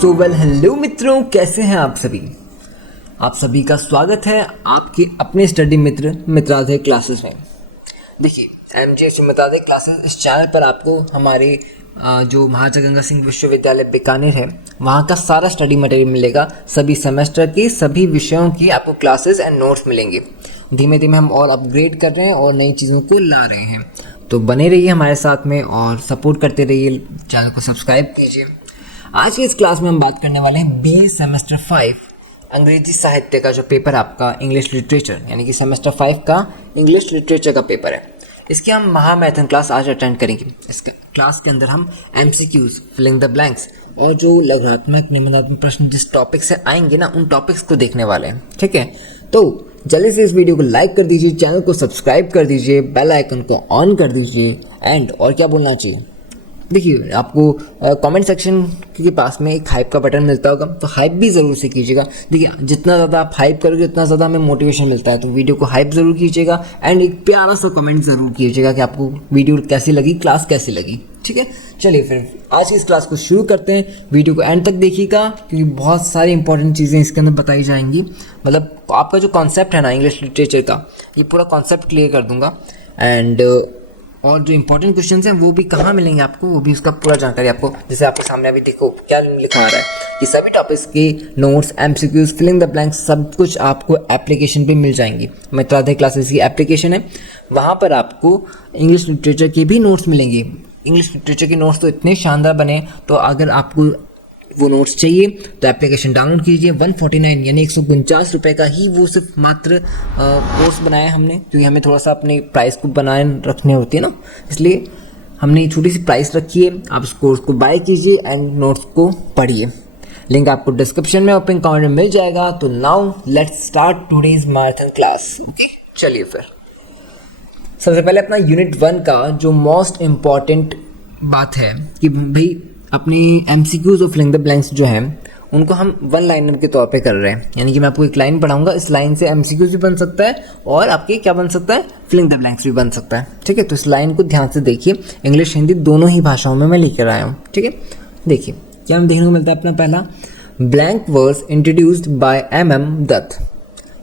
Hello मित्रों, कैसे हैं आप सभी। आप सभी का स्वागत है आपके अपने स्टडी मित्र मित्रालय क्लासेस में। देखिए MGH मित्रालय क्लासेस, इस चैनल पर आपको हमारे जो महाराजा गंगा सिंह विश्वविद्यालय बीकानेर है वहाँ का सारा स्टडी मटेरियल मिलेगा। सभी सेमेस्टर की सभी विषयों की आपको क्लासेस एंड नोट्स मिलेंगे। धीमे धीमे हम और अपग्रेड कर रहे हैं और नई चीज़ों को ला रहे हैं, तो बने रहिए हमारे साथ में और सपोर्ट करते रहिए। चैनल को सब्सक्राइब कीजिए। आज की इस क्लास में हम बात करने वाले हैं BA सेमेस्टर 5 अंग्रेजी साहित्य का जो पेपर आपका इंग्लिश लिटरेचर, यानी कि सेमेस्टर 5 का इंग्लिश लिटरेचर का पेपर है। इसकी हम महामैथन क्लास आज अटेंड करेंगे। इस क्लास के अंदर हम MCQs, फिलिंग द ब्लैंक्स और जो लघुत्मक निबंधात्मक प्रश्न जिस टॉपिक से आएंगे ना, उन टॉपिक्स को देखने वाले हैं। ठीक है, तो जल्दी से इस वीडियो को लाइक कर दीजिए, चैनल को सब्सक्राइब कर दीजिए, बेल आइकन को ऑन कर दीजिए एंड और क्या बोलना चाहिए। देखिए, आपको कमेंट सेक्शन के पास में एक हाइप का बटन मिलता होगा, तो हाइप भी ज़रूर से कीजिएगा। देखिए, जितना ज़्यादा आप हाइप करोगे उतना ज़्यादा हमें मोटिवेशन मिलता है, तो वीडियो को हाइप ज़रूर कीजिएगा एंड एक प्यारा सा कमेंट ज़रूर कीजिएगा कि आपको वीडियो कैसी लगी, क्लास कैसी लगी। ठीक है, चलिए फिर आज की इस क्लास को शुरू करते हैं। वीडियो को एंड तक देखिएगा क्योंकि बहुत सारी इंपॉर्टेंट चीज़ें इसके अंदर बताई जाएंगी। मतलब आपका जो कॉन्सेप्ट है ना इंग्लिश लिटरेचर का, ये पूरा कॉन्सेप्ट क्लियर कर दूंगा एंड और जो इंपॉर्टेंट क्वेश्चंस हैं वो भी कहाँ मिलेंगे आपको, वो भी उसका पूरा जानकारी आपको, जैसे आपके सामने अभी देखो क्या लिखा आ रहा है कि सभी टॉपिक्स के notes, MCQs, filling the blanks सब कुछ आपको एप्लीकेशन पे मिल जाएंगी। मित्रालय क्लासेस की एप्लीकेशन है, वहाँ पर आपको इंग्लिश लिटरेचर के भी नोट्स मिलेंगे। इंग्लिश लिटरेचर के नोट्स तो इतने शानदार बने, तो अगर आपको वो नोट्स चाहिए तो एप्लीकेशन डाउनलोड कीजिए। 149 यानी 149 रुपये का ही वो सिर्फ मात्र कोर्स बनाया हमने, क्योंकि हमें थोड़ा सा अपने प्राइस को बनाए रखने होती है ना, इसलिए हमने छोटी सी प्राइस रखी है। आप इस कोर्स को बाय कीजिए एंड नोट्स को पढ़िए। लिंक आपको डिस्क्रिप्शन में और पिन कमेंट में मिल जाएगा। तो now let's start today's marathon class. Okay, चलिए फिर सबसे पहले अपना यूनिट 1 का जो मोस्ट इम्पॉर्टेंट बात है कि भाई अपनी MCQs और फिलिंग द ब्लैंक्स जो हैं उनको हम वन लाइनर के तौर पे कर रहे हैं। यानी कि मैं आपको एक लाइन पढ़ाऊंगा, इस लाइन से MCQs भी बन सकता है और आपके क्या बन सकता है, फिलिंग द ब्लैंक्स भी बन सकता है। ठीक है, तो इस लाइन को ध्यान से देखिए। इंग्लिश हिंदी दोनों ही भाषाओं में मैं लेकर आया हूँ। ठीक है, देखिए क्या हमें देखने को मिलता है। अपना पहला blank verse introduced by MM Dutt,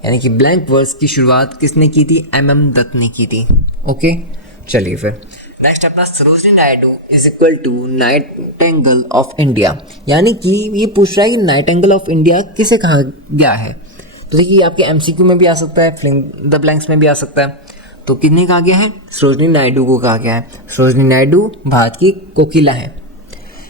यानी कि ब्लैंक वर्स की शुरुआत किसने की थी, MM दत्त ने की थी। ओके, चलिए फिर नेक्स्ट अपना Sarojini Naidu is equal to nightingale of India, यानी कि ये पूछ रहा है कि नाइटिंगेल ऑफ इंडिया किसे कहा गया है। तो देखिए आपके MCQ में भी आ सकता है, फिलिंग द ब्लैंक्स में भी आ सकता है। तो कितने कहा गया है, सरोजिनी नायडू को कहा गया है। सरोजिनी नायडू भारत की कोकिला है।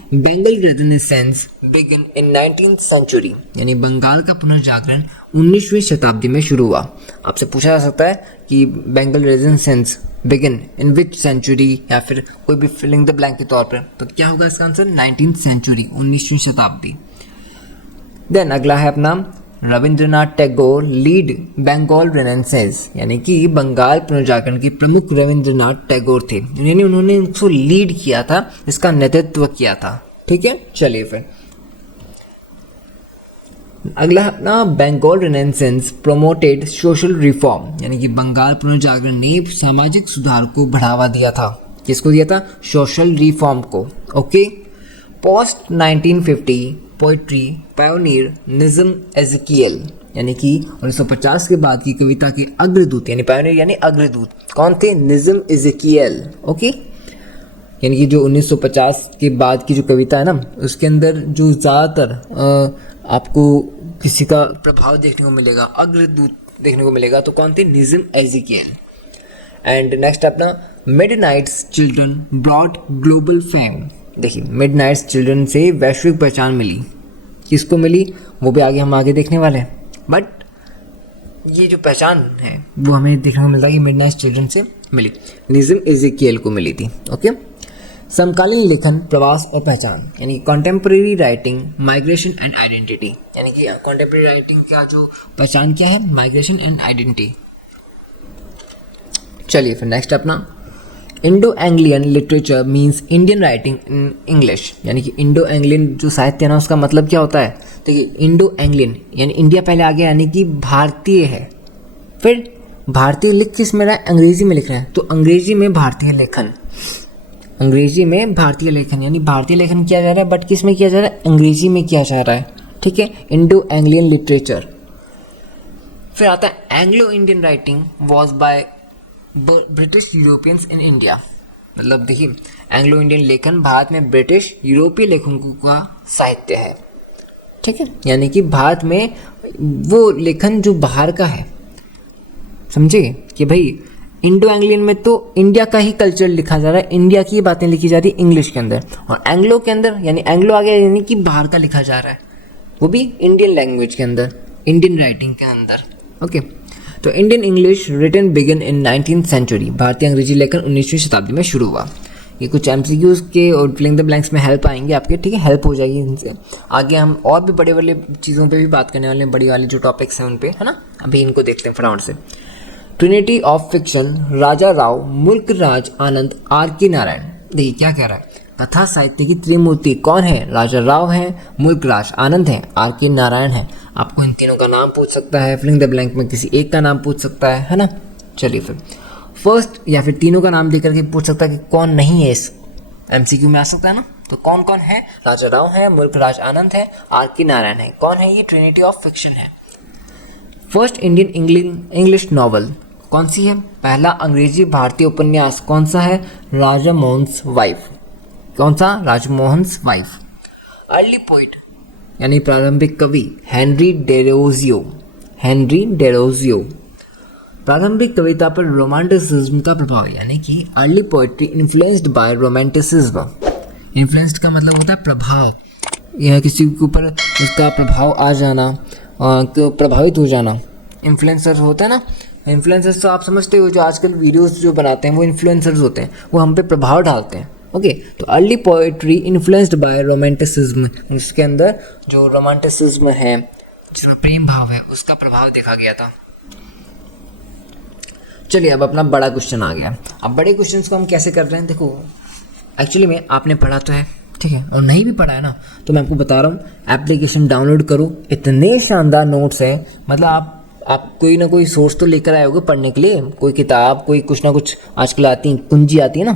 Bengal renaissance begin in 19th century, यानी बंगाल का पुनर्जागरण 19वीं शताब्दी में शुरू हुआ। आपसे पूछा जा सकता है कि Bengal renaissance begin in which century, या फिर कोई भी फिलिंग द ब्लैंक के तौर पर, तो क्या होगा इसका आंसर, 19th सेंचुरी, 19वीं शताब्दी। देन अगला है अपना रविंद्रनाथ टैगोर लीड बंगाल रेनेसेंस, यानी कि बंगाल पुनर्जागरण के प्रमुख रविंद्रनाथ टैगोर थे, यानी उन्होंने इसको लीड किया था, इसका नेतृत्व किया था। ठीक है, चलिए फिर अगला अपना Bengal renaissance promoted social reform, यानी कि बंगाल पुनर्जागरण ने सामाजिक सुधार को बढ़ावा दिया था। किसको दिया था, सोशल रिफॉर्म को। ओके, पोस्ट 1950 पोइट्री पायोनियर निज़म एज़ेकियल, यानी कि 1950 के बाद की कविता के अग्रदूत, यानी पायोनियर यानी अग्रदूत कौन थे, निज़म एज़ेकियल। ओके, यानी कि जो 1950 के बाद की जो कविता है ना, उसके अंदर जो ज़्यादातर आपको किसी का प्रभाव देखने को मिलेगा, अग्रदूत देखने को मिलेगा, तो कौन थे, निज़म एज़ेकियल। एंड नेक्स्ट अपना midnight's children broad global fame. देखिए मिडनाइट्स चिल्ड्रन से वैश्विक पहचान मिली, किसको मिली वो भी हम आगे देखने वाले हैं, बट ये जो पहचान है वो हमें देखने को मिलता है कि मिडनाइट्स चिल्ड्रन से मिली, निज़म एज़ेकियल को मिली थी। ओके, समकालीन लेखन, प्रवास और पहचान, यानी contemporary writing, migration and identity, यानी कि कॉन्टेम्प्रेरी राइटिंग का जो पहचान क्या है, माइग्रेशन एंड आइडेंटिटी। चलिए फिर नेक्स्ट अपना Indo Anglian literature means Indian writing in English, यानी कि इंडो एंग्लियन जो साहित्य है ना, उसका मतलब क्या होता है। देखिए इंडो एंग्लियन यानी इंडिया पहले आ गया, यानी कि भारतीय है। फिर भारतीय लिख किस में रहा है, अंग्रेजी में लिख रहे हैं, तो अंग्रेजी में भारतीय लेखन। अंग्रेजी में भारतीय लेखन, यानी भारतीय लेखन किया जा रहा है, बट किस में किया जा रहा है? अंग्रेजी में किया जा रहा है, ठीक है, इंडो एंग्लियन लिटरेचर। फिर आता है Anglo Indian writing was by British Europeans in India. मतलब देखिए, एंग्लो इंडियन लेखन भारत में ब्रिटिश यूरोपीय लेखकों का साहित्य है, ठीक है, यानी कि भारत में वो लेखन जो बाहर का है, समझे कि भाई इंडो एंग्लियन में तो इंडिया का ही कल्चर लिखा जा रहा है, इंडिया की बातें लिखी जा रही है इंग्लिश के अंदर, और एंग्लो के अंदर यानी एंग्लो आ गया यानी कि बाहर का लिखा जा रहा है, वो भी इंडियन लैंग्वेज के अंदर, इंडियन राइटिंग के अंदर। ओके, तो Indian English written begin in 19th century, भारतीय अंग्रेजी लेखन 19वीं शताब्दी में शुरू हुआ। ये कुछ एमसीक्यूज के और फिलिंग द ब्लैंक्स में हेल्प आएंगे आपके, ठीक है, हेल्प हो जाएगी इनसे। आगे हम और भी बड़े वाले चीज़ों पे भी बात करने वाले हैं, बड़ी वाली जो टॉपिक्स हैं उन पे, है ना। अभी इनको देखते हैं फटाफट से। ट्रिनिटी ऑफ फिक्शन, राजा राव, मुल्क राज आनंद, आर के नारायण। देखिए क्या कह रहा है, कथा साहित्य की त्रिमूर्ति कौन है? राजा राव है, मुल्क राज आनंद है, आर के नारायण है। आपको इन तीनों का नाम पूछ सकता है, फिलिंग द ब्लैंक में किसी एक का नाम पूछ सकता है ना। चलिए फिर फर्स्ट या फिर तीनों का नाम देकर के पूछ सकता है कि कौन नहीं है, इस एमसीक्यू में आ सकता है ना। तो कौन कौन है? राजा राव है, मुल्क राज आनंद है, आर के नारायण है। कौन है ये? ट्रिनिटी ऑफ फिक्शन है। फर्स्ट इंडियन इंग्लिश नॉवल कौन सी है? पहला अंग्रेजी भारतीय उपन्यास कौन सा है? राजा मोहन्स वाइफ। कौन सा? राजमोहन्स वाइफ। अर्ली पोइट यानी प्रारंभिक कवि हेनरी डेरोजियो। Henry Derozio. प्रारंभिक कविता पर रोमांटिसिज्म का प्रभाव, यानी कि early poetry influenced by romanticism. Influenced का मतलब होता है प्रभाव, यह किसी के ऊपर उसका प्रभाव आ जाना, प्रभावित हो जाना। इन्फ्लुएंसर होता है ना, इन्फ्लुएंसर्स तो आप समझते हो, जो आजकल वीडियोस जो बनाते हैं वो इन्फ्लुएंसर्स होते हैं, वो हम पे प्रभाव डालते हैं। ओके, तो early poetry influenced by romanticism, उसके अंदर जो रोमांटिसिज्म है, जिसमें प्रेम भाव है, उसका प्रभाव देखा गया था। चलिए अब अपना बड़ा क्वेश्चन आ गया। अब बड़े क्वेश्चन को हम कैसे कर रहे हैं, देखो एक्चुअली में आपने पढ़ा तो है, ठीक है, और नहीं भी पढ़ा है ना, तो मैं आपको बता रहा हूँ, एप्लीकेशन डाउनलोड करो, इतने शानदार नोट्स हैं। मतलब आप कोई ना कोई सोर्स तो लेकर आए होगे पढ़ने के लिए, कोई किताब, कोई कुछ ना कुछ आजकल आती है, कुंजी आती है ना,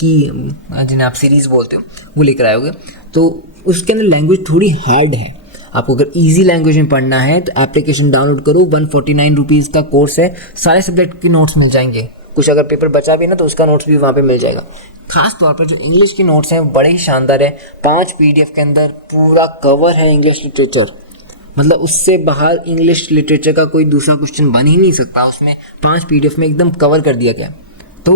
कि जिन्हें आप सीरीज़ बोलते हो, वो लेकर आए होगे। तो उसके अंदर लैंग्वेज थोड़ी हार्ड है। आपको अगर इजी लैंग्वेज में पढ़ना है तो एप्लीकेशन डाउनलोड करो, 149 रुपीज़ का कोर्स है, सारे सब्जेक्ट के नोट्स मिल जाएंगे। कुछ अगर पेपर बचा भी ना तो उसका नोट्स भी वहाँ पे मिल जाएगा। खास तौर पर जो इंग्लिश के नोट्स हैं बड़े ही शानदार है। 5 PDF के अंदर पूरा कवर है इंग्लिश लिटरेचर, मतलब उससे बाहर इंग्लिश लिटरेचर का कोई दूसरा क्वेश्चन बन ही नहीं सकता। उसमें 5 PDF में एकदम कवर कर दिया गया। तो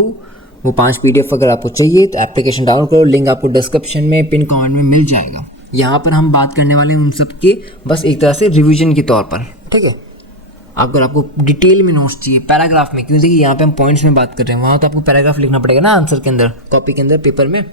वो 5 PDF अगर आपको चाहिए तो एप्लीकेशन डाउनलोड करो, लिंक आपको डिस्क्रिप्शन में पिन कमेंट में मिल जाएगा। यहाँ पर हम बात करने वाले हैं उन सब के बस एक तरह से रिवीजन के तौर पर, ठीक है। अगर आपको डिटेल में नोट्स चाहिए पैराग्राफ में, क्योंकि देखिए यहाँ पे हम पॉइंट्स में बात कर रहे हैं, वहाँ तो आपको पैराग्राफ लिखना पड़ेगा ना आंसर के अंदर, कॉपी के अंदर, पेपर में।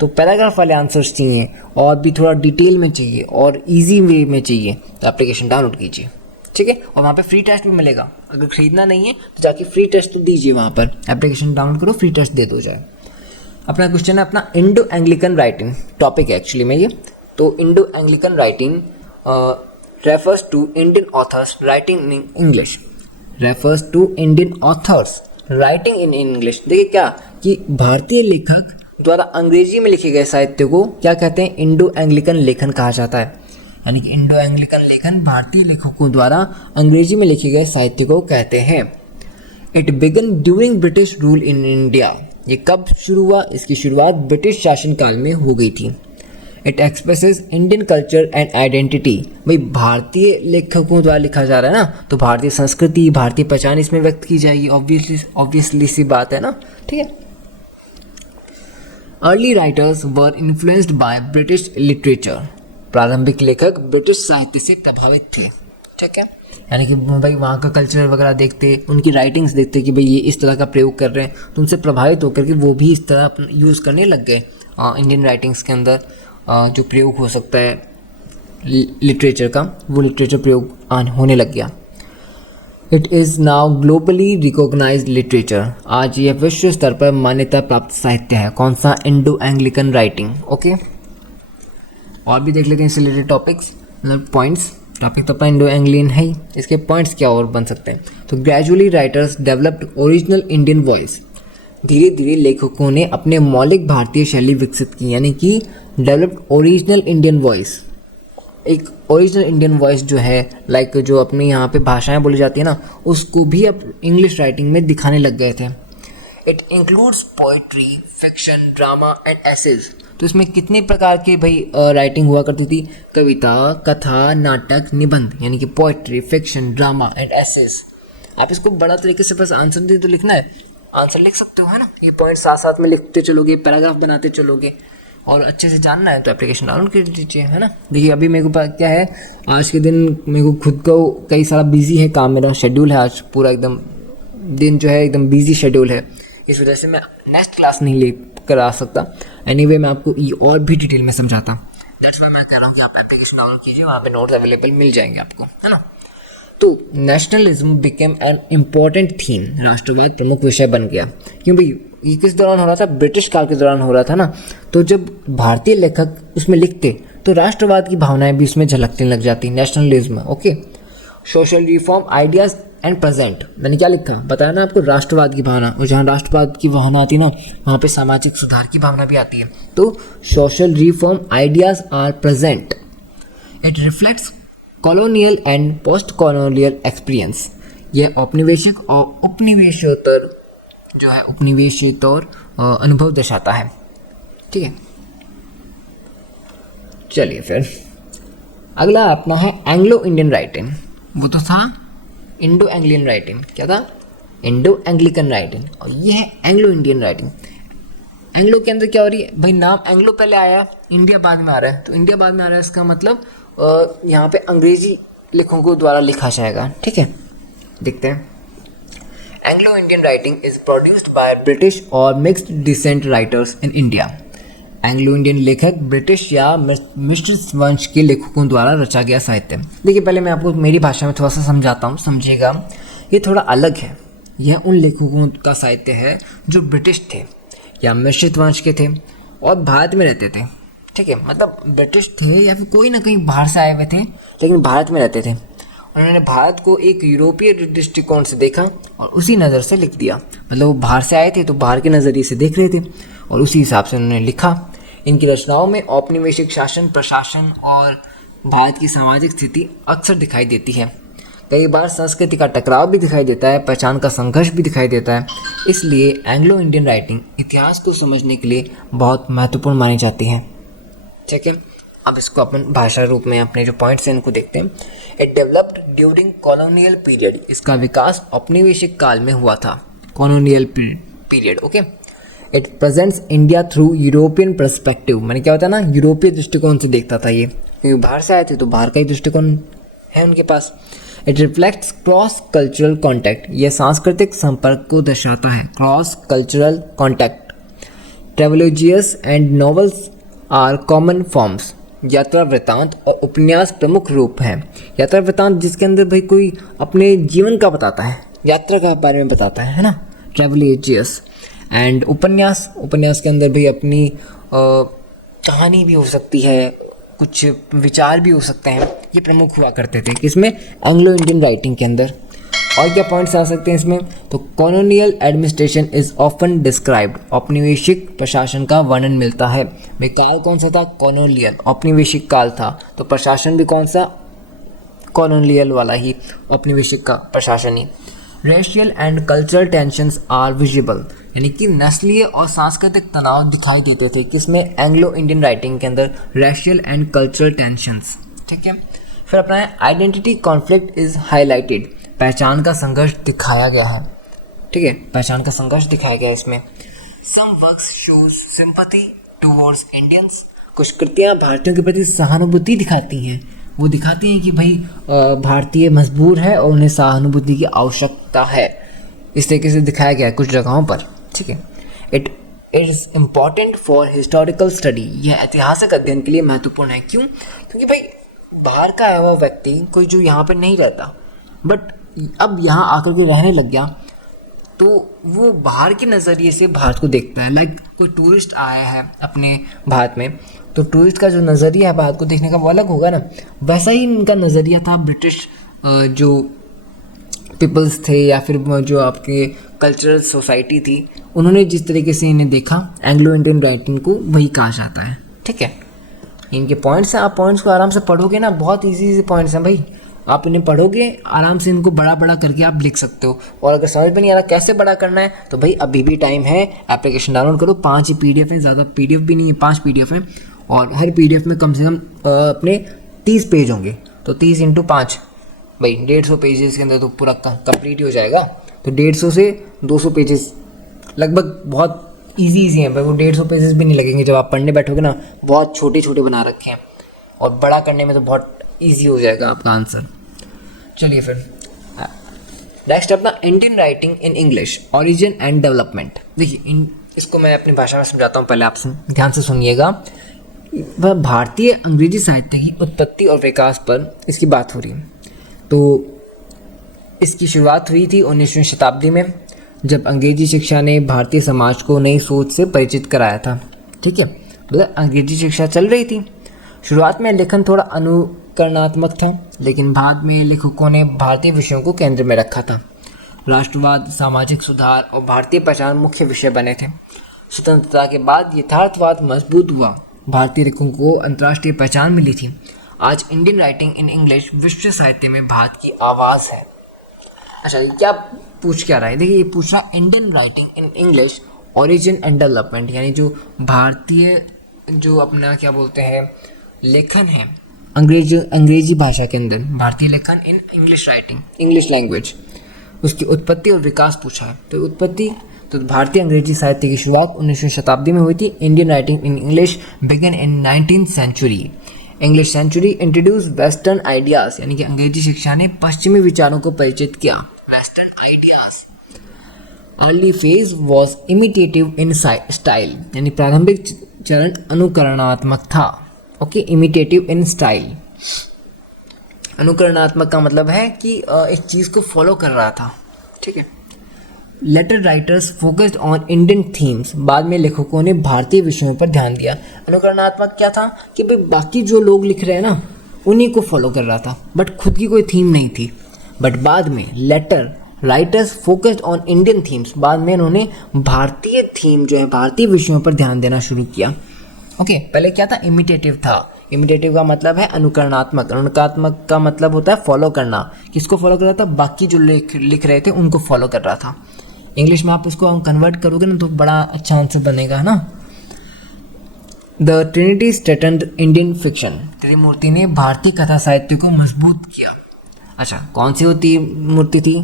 तो पैराग्राफ वाले आंसर्स चाहिए और भी थोड़ा डिटेल में चाहिए और इजी वे में चाहिए तो एप्लीकेशन डाउनलोड कीजिए, ठीक है। और वहाँ पे फ्री टेस्ट भी मिलेगा। अगर खरीदना नहीं है तो जाके फ्री टेस्ट तो दीजिए, वहाँ पर एप्लीकेशन डाउनलोड करो, फ्री टेस्ट दे दो जाए। अपना क्वेश्चन है अपना इंडो एंग्लिकन राइटिंग, टॉपिक है एक्चुअली में ये। तो Indo Anglican writing refers to Indian authors writing in English, refers to Indian authors writing in English। देखिए क्या कि भारतीय लेखक द्वारा अंग्रेजी में लिखे गए साहित्य को क्या कहते हैं? इंडो एंग्लिकन लेखन कहा जाता है। यानी कि इंडो एंग्लिकन लेखन भारतीय लेखकों द्वारा अंग्रेजी में लिखे गए साहित्य को कहते हैं। It began during British rule in India. ये कब शुरू हुआ? इसकी शुरुआत ब्रिटिश शासनकाल में हो गई थी। It expresses Indian culture and identity. भाई भारतीय लेखकों द्वारा लिखा जा रहा है ना, तो भारतीय संस्कृति, भारतीय पहचान इसमें व्यक्त की जाएगी। ऑब्वियसली सी बात है ना, ठीक है। Early writers were influenced by British literature. प्रारंभिक लेखक ब्रिटिश साहित्य से प्रभावित थे, ठीक है। यानी कि भाई वहाँ का कल्चर वगैरह देखते, उनकी राइटिंग्स देखते कि भाई ये इस तरह का प्रयोग कर रहे हैं, तो उनसे प्रभावित होकर के वो भी इस तरह यूज़ करने लग गए इंडियन राइटिंग्स के अंदर। जो प्रयोग हो सकता है लिटरेचर का, वो लिटरेचर प्रयोग होने लग गया। It is now globally recognised literature. आज यह विश्व स्तर पर मान्यता प्राप्त साहित्य है। कौन सा? Indo Anglican writing, okay. और भी देख लेते हैं इससे रिलेटेड टॉपिक्स, मतलब पॉइंट्स। टॉपिक तो अपना इंडो एंग्लियन है ही, इसके पॉइंट्स क्या और बन सकते हैं? तो gradually writers developed original Indian voice. धीरे धीरे लेखकों ने अपने मौलिक भारतीय शैली विकसित की, यानी कि डेवलप्ड ओरिजिनल इंडियन वॉइस। एक ओरिजिनल इंडियन वॉइस जो है, लाइक जो अपनी यहाँ पे भाषाएं बोली जाती है ना, उसको भी अब इंग्लिश राइटिंग में दिखाने लग गए थे। It includes poetry, fiction, drama and essays. तो इसमें कितने प्रकार के भाई राइटिंग हुआ करती थी? कविता, कथा, नाटक, निबंध, यानी कि poetry, fiction, drama and essays. आप इसको बड़ा तरीके से बस आंसर दे तो लिखना है, आंसर लिख सकते हो, है ना। ये पॉइंट साथ साथ में लिखते चलोगे, पैराग्राफ बनाते चलोगे, और अच्छे से जानना है तो एप्लीकेशन डाउनलोड कर दीजिए, है ना। देखिए अभी मेरे को क्या है, आज के दिन मेरे को खुद को कई सारा बिजी है काम, मेरा शेड्यूल है आज पूरा एकदम दिन जो है एकदम बिजी शेड्यूल है, इस वजह से मैं नेक्स्ट क्लास नहीं ले कर आ सकता। एनीवे मैं आपको ये और भी डिटेल में समझाता, दैट्स व्हाई मैं कह रहा हूँ कि आप एप्लीकेशन डाउनलोड कीजिए, वहाँ पे नोट्स अवेलेबल मिल जाएंगे आपको, है ना। तो nationalism became an important theme, राष्ट्रवाद प्रमुख विषय बन गया। क्यों भाई, ये किस दौरान हो रहा था? ब्रिटिश काल के दौरान हो रहा था ना। तो जब भारतीय लेखक उसमें लिखते तो राष्ट्रवाद की भावनाएं भी उसमें झलकने लग जाती, nationalism. Okay, social reform ideas and present, मैंने क्या लिखा बताया ना आपको, राष्ट्रवाद की भावना, और जहाँ राष्ट्रवाद की भावना आती है ना, वहाँ पे सामाजिक सुधार की भावना भी आती है। तो social reform ideas are present, it reflects colonial and post colonial experience. यह औपनिवेशिक और उपनिवेशोत्तर जो है, उपनिवेशोत्तर अनुभव दर्शाता है। ठीक है, चलिए फिर अगला अपना है एंग्लो इंडियन राइटिंग। वो तो था इंडो एंग्लियन राइटिंग, क्या था? इंडो एंग्लिकन राइटिंग, और ये है एंग्लो इंडियन राइटिंग। एंग्लो के अंदर क्या हो रही है भाई, नाम एंग्लो पहले आया, इंडिया बाद में आ रहा है। तो इंडिया बाद में आ रहा है, इसका मतलब यहाँ पे अंग्रेजी लेखकों द्वारा लिखा जाएगा। ठीक है, देखते हैं। Anglo Indian writing is produced by British और mixed descent writers in India. Anglo Indian लेखक ब्रिटिश या मिश्रित वंश के लेखकों द्वारा रचा गया साहित्य। देखिए पहले मैं आपको मेरी भाषा में थोड़ा सा समझाता हूँ, समझिएगा। ये थोड़ा अलग है, यह उन लेखकों का साहित्य है जो ब्रिटिश थे या मिश्रित वंश के थे और भारत में रहते थे। ठीक है, मतलब ब्रिटिश थे या फिर कोई ना कहीं बाहर से आए हुए थे, लेकिन भारत में रहते थे। उन्होंने भारत को एक यूरोपीय दृष्टिकोण से देखा और उसी नज़र से लिख दिया। मतलब वो बाहर से आए थे तो बाहर के नज़रिए से देख रहे थे और उसी हिसाब से उन्होंने लिखा। इनकी रचनाओं में औपनिवेशिक शासन, प्रशासन और भारत की सामाजिक स्थिति अक्सर दिखाई देती है। कई बार संस्कृति का टकराव भी दिखाई देता है, पहचान का संघर्ष भी दिखाई देता है। इसलिए एंग्लो इंडियन राइटिंग इतिहास को समझने के लिए बहुत महत्वपूर्ण मानी जाती है। ठीक है, अब इसको अपन भाषा रूप में अपने जो पॉइंट्स हैं इनको देखते हैं। It developed during colonial period, इसका विकास औपनिवेशिक काल में हुआ था, colonial period. Okay, it presents India through European perspective, मैंने क्या होता है ना, यूरोपीय दृष्टिकोण से देखता था ये, क्योंकि बाहर से आए थे तो बाहर का ही दृष्टिकोण है उनके पास। It reflects cross cultural contact, यह सांस्कृतिक संपर्क को दर्शाता है, cross cultural contact. Travelogues and novels are common forms, यात्रा वृत्तांत और उपन्यास प्रमुख रूप हैं। यात्रा वृत्तांत जिसके अंदर भाई कोई अपने जीवन का बताता है, यात्रा का बारे में बताता है ना, ट्रेवोलॉजियस। एंड उपन्यास, उपन्यास के अंदर भी अपनी कहानी भी हो सकती है, कुछ विचार भी हो सकते हैं, ये प्रमुख हुआ करते थे किसमें, एंग्लो इंडियन राइटिंग के अंदर। और क्या पॉइंट्स आ सकते हैं इसमें, तो colonial administration is often described, औपनिवेशिक प्रशासन का वर्णन मिलता है। भाई काल कौन सा था, कॉलोनियल, औपनिवेशिक काल था, तो प्रशासन भी कौन सा, कॉलोनियल वाला ही, औपनिवेशिक का प्रशासन ही। Racial and cultural tensions are visible, यानी कि नस्लीय और सांस्कृतिक तनाव दिखाई देते थे किसमें, एंग्लो इंडियन राइटिंग के अंदर, रेशियल एंड कल्चरल टेंशंस। ठीक है, फिर अपना है आइडेंटिटी कॉन्फ्लिक्ट इज हाईलाइटेड, पहचान का संघर्ष दिखाया गया है। ठीक है, पहचान का संघर्ष दिखाया गया है इसमें। Some works shows sympathy towards Indians, कुछ कृतियाँ भारतीयों के प्रति सहानुभूति दिखाती हैं, वो दिखाती हैं कि भाई भारतीय मजबूर है और उन्हें सहानुभूति की आवश्यकता है, इस तरीके से दिखाया गया है कुछ जगहों पर। ठीक है, it is important for historical study, यह ऐतिहासिक अध्ययन के लिए महत्वपूर्ण है। क्यों, क्योंकि भाई बाहर का आया हुआ व्यक्ति कोई जो यहाँ पर नहीं रहता बट अब यहाँ आकर के रहने लग गया, तो वो बाहर के नज़रिए से भारत को देखता है। लाइक कोई टूरिस्ट आया है अपने भारत में, तो टूरिस्ट का जो नज़रिया है भारत को देखने का वो अलग होगा ना, वैसा ही इनका नज़रिया था ब्रिटिश जो पीपल्स थे या फिर जो आपके कल्चरल सोसाइटी थी, उन्होंने जिस तरीके से इन्हें देखा, एंग्लो इंडियन राइटिंग को वही कहा जाता है। ठीक है, इनके पॉइंट्स हैं, आप पॉइंट्स को आराम से पढ़ोगे ना, बहुत इजी पॉइंट्स हैं भाई, आप इन्हें पढ़ोगे आराम से, इनको बड़ा बड़ा करके आप लिख सकते हो। और अगर समझ में नहीं आ रहा कैसे बड़ा करना है तो भाई अभी भी टाइम है, एप्लीकेशन डाउनलोड करो, 5 ही PDF है, ज़्यादा PDF भी नहीं है, 5 PDF है, और हर PDF में कम से कम अपने 30 पेज होंगे, तो 30 × 5 भाई 150 पेजेस के अंदर तो पूरा कंप्लीट ही हो जाएगा। तो 150 से 200 पेजेस लगभग बहुत इजी हैं भाई, वो 150 पेजेस भी नहीं लगेंगे जब आप पढ़ने बैठोगे ना, बहुत छोटे छोटे बना रखे हैं, और बड़ा करने में तो बहुत ईजी हो जाएगा आपका आंसर। चलिए फिर नेक्स्ट अपना Indian writing in English, origin and development. देखिए इसको मैं अपनी भाषा में समझाता हूँ, पहले आप ध्यान से सुनिएगा। वह भारतीय अंग्रेजी साहित्य की उत्पत्ति और विकास पर इसकी बात हो रही है। तो इसकी शुरुआत हुई थी 19वीं शताब्दी में, जब अंग्रेजी शिक्षा ने भारतीय समाज को नई सोच से परिचित कराया था। ठीक है, मतलब अंग्रेजी शिक्षा चल रही थी। शुरुआत में लेखन थोड़ा अनुकरणात्मक था, लेकिन बाद में लेखकों ने भारतीय विषयों को केंद्र में रखा था। राष्ट्रवाद, सामाजिक सुधार और भारतीय पहचान मुख्य विषय बने थे। स्वतंत्रता के बाद यथार्थवाद मजबूत हुआ, भारतीय लेखकों को अंतर्राष्ट्रीय पहचान मिली थी। आज इंडियन राइटिंग इन इंग्लिश विश्व साहित्य में भारत की आवाज़ है। अच्छा, ये क्या पूछ क्या रहा है? देखिए, ये पूछ रहा Indian writing in English, origin and development, यानी जो भारतीय जो अपना क्या बोलते हैं लेखन है अंग्रेजी भाषा के अंदर, भारतीय लेखन in English writing, English language, उसकी उत्पत्ति और विकास पूछा है। तो उत्पत्ति, तो भारतीय अंग्रेजी साहित्य की शुरुआत 19वीं शताब्दी में हुई थी। Indian writing in English began in 19th century. English century introduce western ideas, यानी कि अंग्रेजी शिक्षा ने पश्चिमी विचारों को परिचित किया, western ideas. Early phase was imitative in style, यानी प्रारंभिक चरण अनुकरणात्मक था। ओके, इमिटेटिव इन स्टाइल, अनुकरणात्मक का मतलब है कि एक चीज़ को फॉलो कर रहा था। ठीक है। Later writers focused on Indian themes, बाद में लेखकों ने भारतीय विषयों पर ध्यान दिया। अनुकरणात्मक क्या था कि भाई बाकी जो लोग लिख रहे हैं ना उन्हीं को फॉलो कर रहा था, बट खुद की कोई थीम नहीं थी। बट बाद में later writers focused on Indian themes, बाद में इन्होंने भारतीय थीम जो है भारतीय विषयों पर ध्यान देना शुरू किया। ओके, पहले क्या था? इमिटेटिव था। इमिटेटिव का मतलब है अनुकरणात्मक। अनुकरणात्मक का मतलब होता है फॉलो करना। किसको फॉलो कर रहा था? बाकी जो लिख रहे थे उनको फॉलो कर रहा था। इंग्लिश में आप उसको कन्वर्ट करोगे ना तो बड़ा अच्छा आंसर बनेगा, है ना। द ट्रिनिटी स्ट्रेटन्ड इंडियन फिक्शन, त्रिमूर्ति ने भारतीय कथा साहित्य को मजबूत किया। अच्छा, कौन सी होती मूर्ति थी?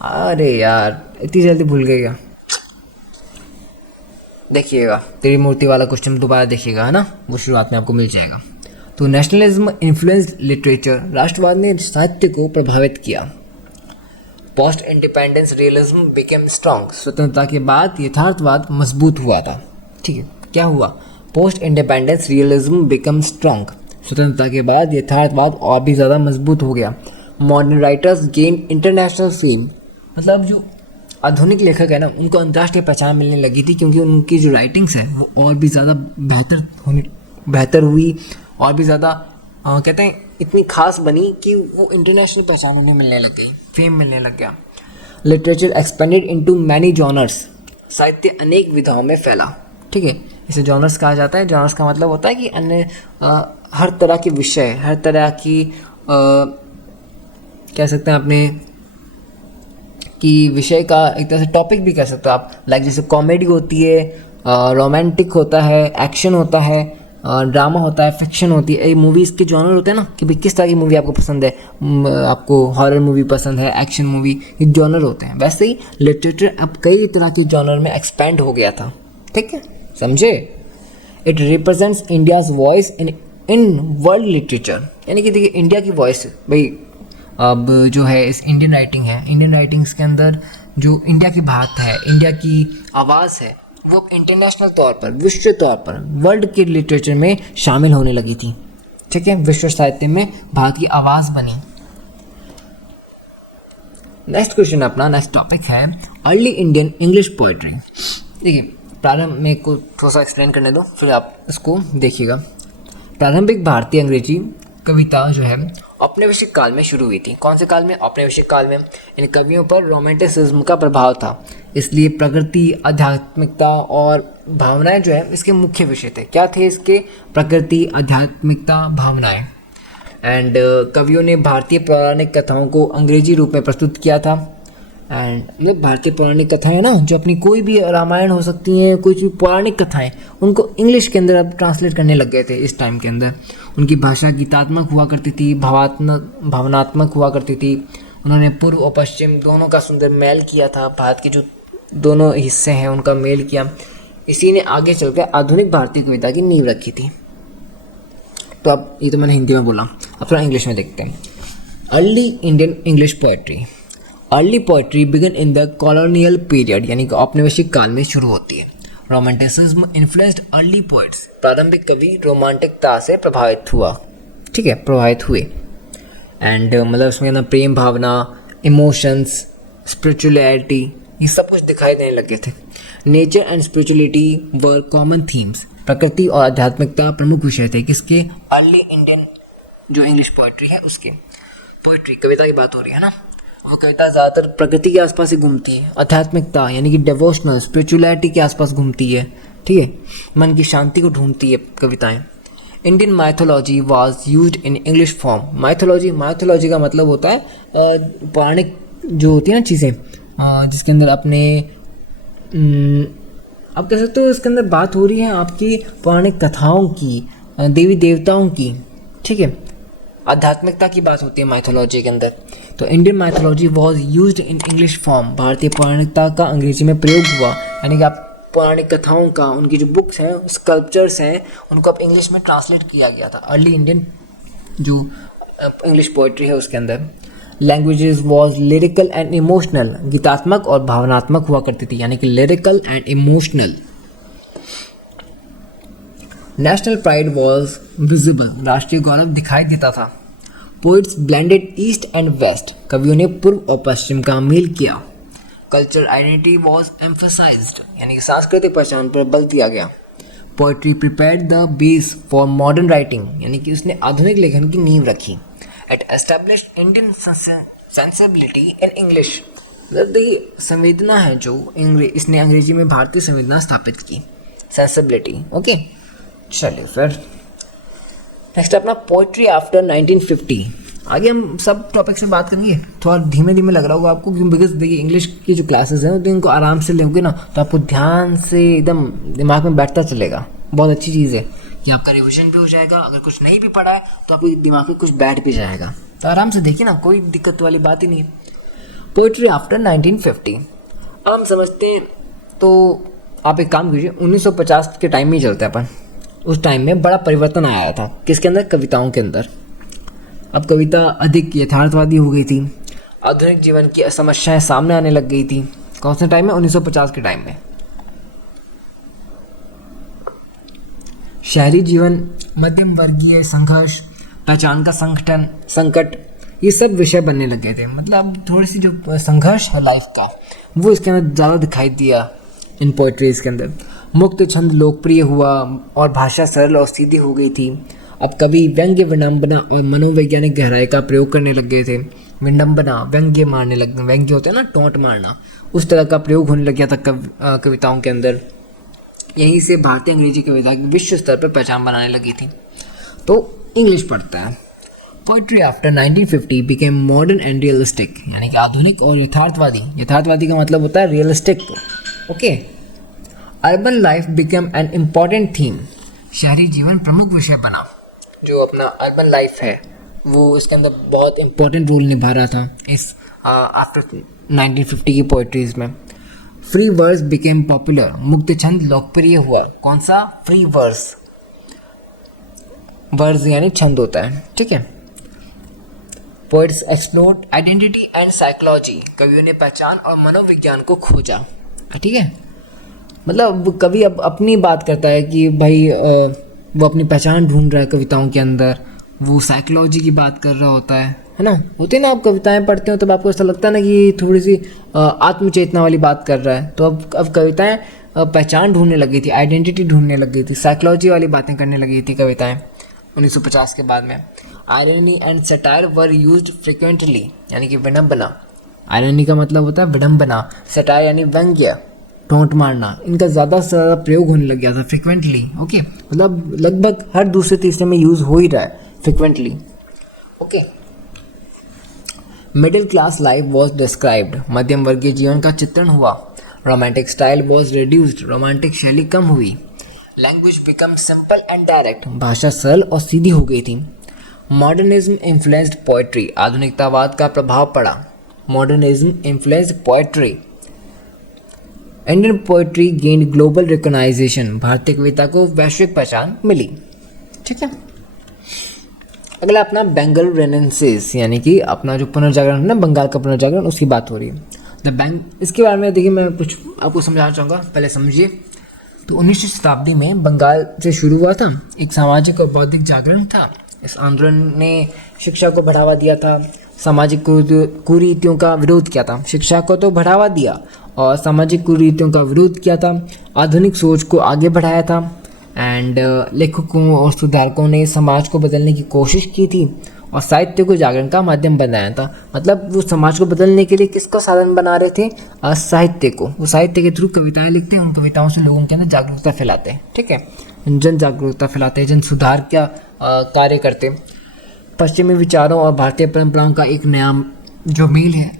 अरे यार, इतनी जल्दी भूल गए क्या? देखिएगा, त्रिमूर्ति वाला क्वेश्चन दोबारा देखिएगा, है ना, वो शुरुआत में आपको मिल जाएगा। तो नेशनलिज्म इन्फ्लुएंस्ड लिटरेचर, राष्ट्रवाद ने साहित्य को प्रभावित किया। Post independence realism became strong, स्वतंत्रता के बाद यथार्थवाद मजबूत हुआ था। ठीक है, क्या हुआ? Post independence realism become strong, स्वतंत्रता के बाद यथार्थवाद और भी ज़्यादा मजबूत हो गया। Modern writers gain international fame, मतलब जो आधुनिक लेखक है ना उनको अंतर्राष्ट्रीय पहचान मिलने लगी थी, क्योंकि उनकी जो राइटिंग्स है वो और भी ज़्यादा बेहतर हुई, और भी ज़्यादा कहते हैं इतनी खास बनी कि वो इंटरनेशनल पहचान उन्हें मिलने लग गई, फेम मिलने लग गया। Literature expanded into many genres, साहित्य अनेक विधाओं में फैला। ठीक है, इसे जॉनर्स कहा जाता है। जॉनर्स का मतलब होता है कि अन्य हर तरह के विषय, हर तरह की कह सकते हैं अपने कि विषय का एक तरह से टॉपिक भी कह सकते हो आप। लाइक जैसे कॉमेडी होती है, रोमांटिक होता है, एक्शन होता है, ड्रामा होता है, फिक्शन होती है। ये मूवीज़ के जॉनर होते हैं ना कि भाई किस तरह की मूवी आपको पसंद है, आपको हॉरर मूवी पसंद है, एक्शन मूवी, ये जॉनर होते हैं। वैसे ही लिटरेचर अब कई तरह के जॉनर में एक्सपेंड हो गया था। ठीक है, समझे। It represents India's voice in world literature, यानी कि देखिए इंडिया की वॉइस भाई अब जो है इस इंडियन राइटिंग है, इंडियन राइटिंग्स के अंदर जो इंडिया की बात है, इंडिया की आवाज़ है, वो इंटरनेशनल तौर पर, विश्व तौर पर, वर्ल्ड के लिटरेचर में शामिल होने लगी थी। ठीक है, विश्व साहित्य में भारत की आवाज़ बनी। नेक्स्ट क्वेश्चन अपना, नेक्स्ट टॉपिक है अर्ली इंडियन इंग्लिश पोइट्री। देखिए, प्रारंभ में को थोड़ा सा एक्सप्लेन करने दो, फिर आप इसको देखिएगा। प्रारंभिक भारतीय अंग्रेजी कविता जो है औपनिवेशिक काल में शुरू हुई थी। कौन से काल में? औपनिवेशिक काल में। इन कवियों पर रोमांटिसिज्म का प्रभाव था, इसलिए प्रकृति, आध्यात्मिकता और भावनाएं जो है इसके मुख्य विषय थे। क्या थे इसके? प्रकृति, आध्यात्मिकता, भावनाएं। एंड कवियों ने भारतीय पौराणिक कथाओं को अंग्रेजी रूप में प्रस्तुत किया था। एंड ये भारतीय पौराणिक कथाएं ना, जो अपनी कोई भी रामायण हो सकती हैं, कुछ भी पौराणिक कथाएं, उनको इंग्लिश के अंदर अब ट्रांसलेट करने लग गए थे इस टाइम के अंदर। उनकी भाषा गीतात्मक हुआ करती थी, भावनात्मक हुआ करती थी। उन्होंने पूर्व और पश्चिम दोनों का सुंदर मेल किया था। भारत के जो दोनों हिस्से हैं उनका मेल किया। इसी ने आगे चलकर आधुनिक भारतीय कविता की नींव रखी थी। तो अब ये तो मैंने हिंदी में बोला, अब थोड़ा इंग्लिश में देखते हैं। Early Indian English poetry. Early poetry began in the colonial period, यानी कि औपनिवेशिक काल में शुरू होती है। Romanticism influenced early poets. प्रारंभिक कवि रोमांटिकता से प्रभावित हुआ, ठीक है, प्रभावित हुए। एंड मतलब उसमें ना प्रेम भावना, इमोशंस, स्पिरिचुअलिटी, ये सब कुछ दिखाई देने लगे थे। Nature and spirituality were common themes. प्रकृति और आध्यात्मिकता प्रमुख विषय थे किसके? अर्ली इंडियन जो इंग्लिश पोएट्री है उसके। पोएट्री, कविता की बात हो रही है ना, वो कविता ज़्यादातर प्रकृति के आसपास ही घूमती है। आध्यात्मिकता यानी कि डिवोशनल, स्पिरिचुअलिटी के आसपास घूमती है, ठीक है, मन की शांति को ढूंढती है कविताएं। Indian mythology was used in English form. Mythology का मतलब होता है पौराणिक जो होती है ना चीज़ें, जिसके अंदर अपने आप कह सकते हो इसके अंदर बात हो रही है आपकी पौराणिक कथाओं की, देवी देवताओं की, ठीक है, आध्यात्मिकता की बात होती है माइथोलॉजी के अंदर। तो Indian mythology was used in English form. भारतीय पौराणिकता का अंग्रेजी में प्रयोग हुआ, यानी कि आप पौराणिक कथाओं का, उनकी जो बुक्स हैं, स्कल्पचर्स हैं, उनको अब इंग्लिश में ट्रांसलेट किया गया था अर्ली इंडियन जो इंग्लिश पोइट्री है उसके अंदर। Languages was lyrical and emotional. गीतात्मक और भावनात्मक हुआ करती थी, यानी कि lyrical and emotional. National pride was visible. राष्ट्रीय गौरव दिखाई देता था। Poets blended east and west. कवियों ने पूर्व और पश्चिम का मेल किया। कल्चरल आइडेंटिटी वॉज एम्फसाइज्ड, यानी कि सांस्कृतिक पहचान पर बल दिया गया। Poetry prepared the base for modern writing, यानी कि उसने आधुनिक लेखन की नींव रखी। It established Indian sensibility in English. देखिए संवेदना है जो इसने अंग्रेजी में भारतीय संवेदना स्थापित की, सेंसिबिलिटी। ओके, चलिए फिर नेक्स्ट अपना पोइट्री आफ्टर 1950। आगे हम सब टॉपिक से बात करेंगे। थोड़ा धीमे धीमे लग रहा होगा आपको, क्योंकि बिकॉज देखिए इंग्लिश की जो क्लासेस हैं तो इनको आराम से लेंगे ना तो आपको ध्यान से एकदम दिमाग में बैठता चलेगा। बहुत अच्छी चीज़ है कि आपका रिविजन भी हो जाएगा। अगर कुछ नहीं भी पढ़ा है तो आपके दिमाग में कुछ बैठ भी जाएगा। तो आराम से देखिए ना, कोई दिक्कत वाली बात ही नहीं है। पोइट्री आफ्टर 1950 हम समझते हैं तो आप एक काम कीजिए, 1950 के टाइम में ही चलते हैं अपन। उस टाइम में बड़ा परिवर्तन आया था किसके अंदर? कविताओं के अंदर। अब कविता अधिक यथार्थवादी हो गई थी। आधुनिक जीवन की समस्याएं सामने आने लग गई थी। कौन से टाइम में? 1950 के टाइम में। शहरी जीवन, मध्यम वर्गीय संघर्ष, पहचान का संकट, ये सब विषय बनने लग गए थे। मतलब थोड़ी सी जो संघर्ष है लाइफ का वो इसके अंदर ज़्यादा दिखाई दिया इन पोइट्रीज के अंदर। मुक्त छंद लोकप्रिय हुआ और भाषा सरल और सीधी हो गई थी। अब कवि व्यंग्य, विडंबना और मनोवैज्ञानिक गहराई का प्रयोग करने लग गए थे। विडंबना, व्यंग्य मारने लग, व्यंग्य होते हैं ना, टोंट मारना, उस तरह का प्रयोग होने लग गया था कविताओं के अंदर। यहीं से भारतीय अंग्रेजी कविता की विश्व स्तर पर पहचान बनाने लगी थी। तो इंग्लिश पढ़ता है। Poetry after 1950 became modern and realistic, यानी कि आधुनिक और यथार्थवादी। यथार्थवादी का मतलब होता है realistic. Okay. Urban life became an important theme. शहरी जीवन प्रमुख विषय बना। जो अपना अर्बन लाइफ है वो इसके अंदर बहुत इंपॉर्टेंट रोल निभा रहा था इस आफ्टर 1950 की पोइट्रीज में। Free verse became popular. मुक्त छंद लोकप्रिय हुआ। कौन सा? Free verse. वर्स यानी छंद होता है, ठीक है। Poets explored identity and psychology. कवियों ने पहचान और मनोविज्ञान को खोजा, ठीक है। मतलब कवि अब अपनी बात करता है कि भाई वो अपनी पहचान ढूंढ रहा है कविताओं के अंदर। वो साइकोलॉजी की बात कर रहा होता है ना। होती है ना, आप कविताएं पढ़ते हो तब आपको ऐसा लगता है ना कि थोड़ी सी आत्मचेतना वाली बात कर रहा है। तो अब कविताएं पहचान ढूंढने लग गई थी, आइडेंटिटी ढूंढने लग गई थी, साइकोलॉजी वाली बातें करने लगी थी कविताएं। 1950 के बाद में। Irony and satire were used frequently, यानी कि विडम्बना। आयरनी का मतलब होता है विडम्बना, सटायर यानी व्यंग्य, टोंट मारना, इनका ज़्यादा से ज़्यादा प्रयोग होने लग गया था फ्रिक्वेंटली। ओके, मतलब लगभग हर दूसरे तीसरे में यूज़ हो ही रहा है frequently. Okay, middle class life was described, मध्यम वर्गीय जीवन का चित्रण हुआ। Romantic style was reduced, romantic शैली कम हुई। Language become simple and direct, भाषा सरल और सीधी हो गई थी। मॉडर्निज्म इन्फ्लुएंस्ड पोएट्री, आधुनिकतावाद का प्रभाव पड़ा। Modernism influenced poetry. Indian poetry gained global recognisation, भारतीय कविता को वैश्विक पहचान मिली। ठीक है, अगला अपना बंगाल रेनेसांस, यानी कि अपना जो पुनर्जागरण है ना, बंगाल का पुनर्जागरण, उसकी बात हो रही है। इसके बारे में देखिए मैं कुछ आपको समझाना चाहूँगा, पहले समझिए। तो 19वीं शताब्दी में बंगाल से शुरू हुआ था, एक सामाजिक और बौद्धिक जागरण था। इस आंदोलन ने शिक्षा को बढ़ावा दिया था, सामाजिक कुरीतियों का विरोध किया था। शिक्षा को तो बढ़ावा दिया और सामाजिक कुरीतियों का विरोध किया था, आधुनिक सोच को आगे बढ़ाया था। एंड लेखकों और सुधारकों ने समाज को बदलने की कोशिश की थी और साहित्य को जागरण का माध्यम बनाया था। मतलब वो समाज को बदलने के लिए किसको साधन बना रहे थे? साहित्य को। वो साहित्य के थ्रू कविताएं लिखते हैं, उन कविताओं से लोगों के अंदर जागरूकता फैलाते हैं। ठीक है, जन जागरूकता फैलाते हैं, जन सुधार का कार्य करते हैं। पश्चिमी विचारों और भारतीय परंपराओं का एक नया जो मेल है,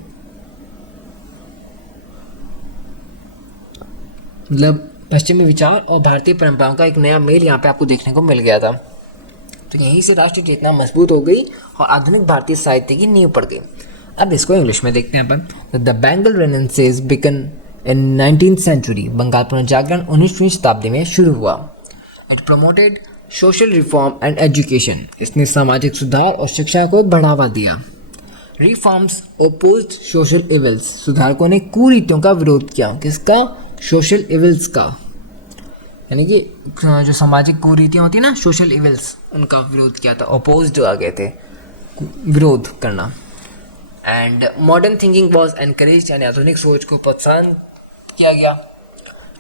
मतलब पश्चिमी विचार और भारतीय परंपराओं का एक नया मेल यहाँ पे आपको देखने को मिल गया था। तो यहीं से राष्ट्रीय चेतना मजबूत हो गई और आधुनिक भारतीय साहित्य की नींव पड़ गई। अब इसको इंग्लिश में देखते हैं अपन। The Bengal renaissance began in 19th century, Bengal पुनर्जागरण 19वीं शताब्दी में शुरू हुआ। It promoted social reform and education, इसने सामाजिक सुधार और शिक्षा को बढ़ावा दिया। रिफॉर्म्स ओपोज्ड सोशल इविल्स, सुधारकों ने कुरीतियों का विरोध किया। किसका? सोशल इविल्स का, यानी कि जो सामाजिक कुरीतियाँ होती है ना, सोशल इविल्स, उनका विरोध किया था। ओपोज्ड आ गए थे, विरोध करना। And modern thinking was encourage, यानी आधुनिक सोच को प्रोत्साहन किया गया।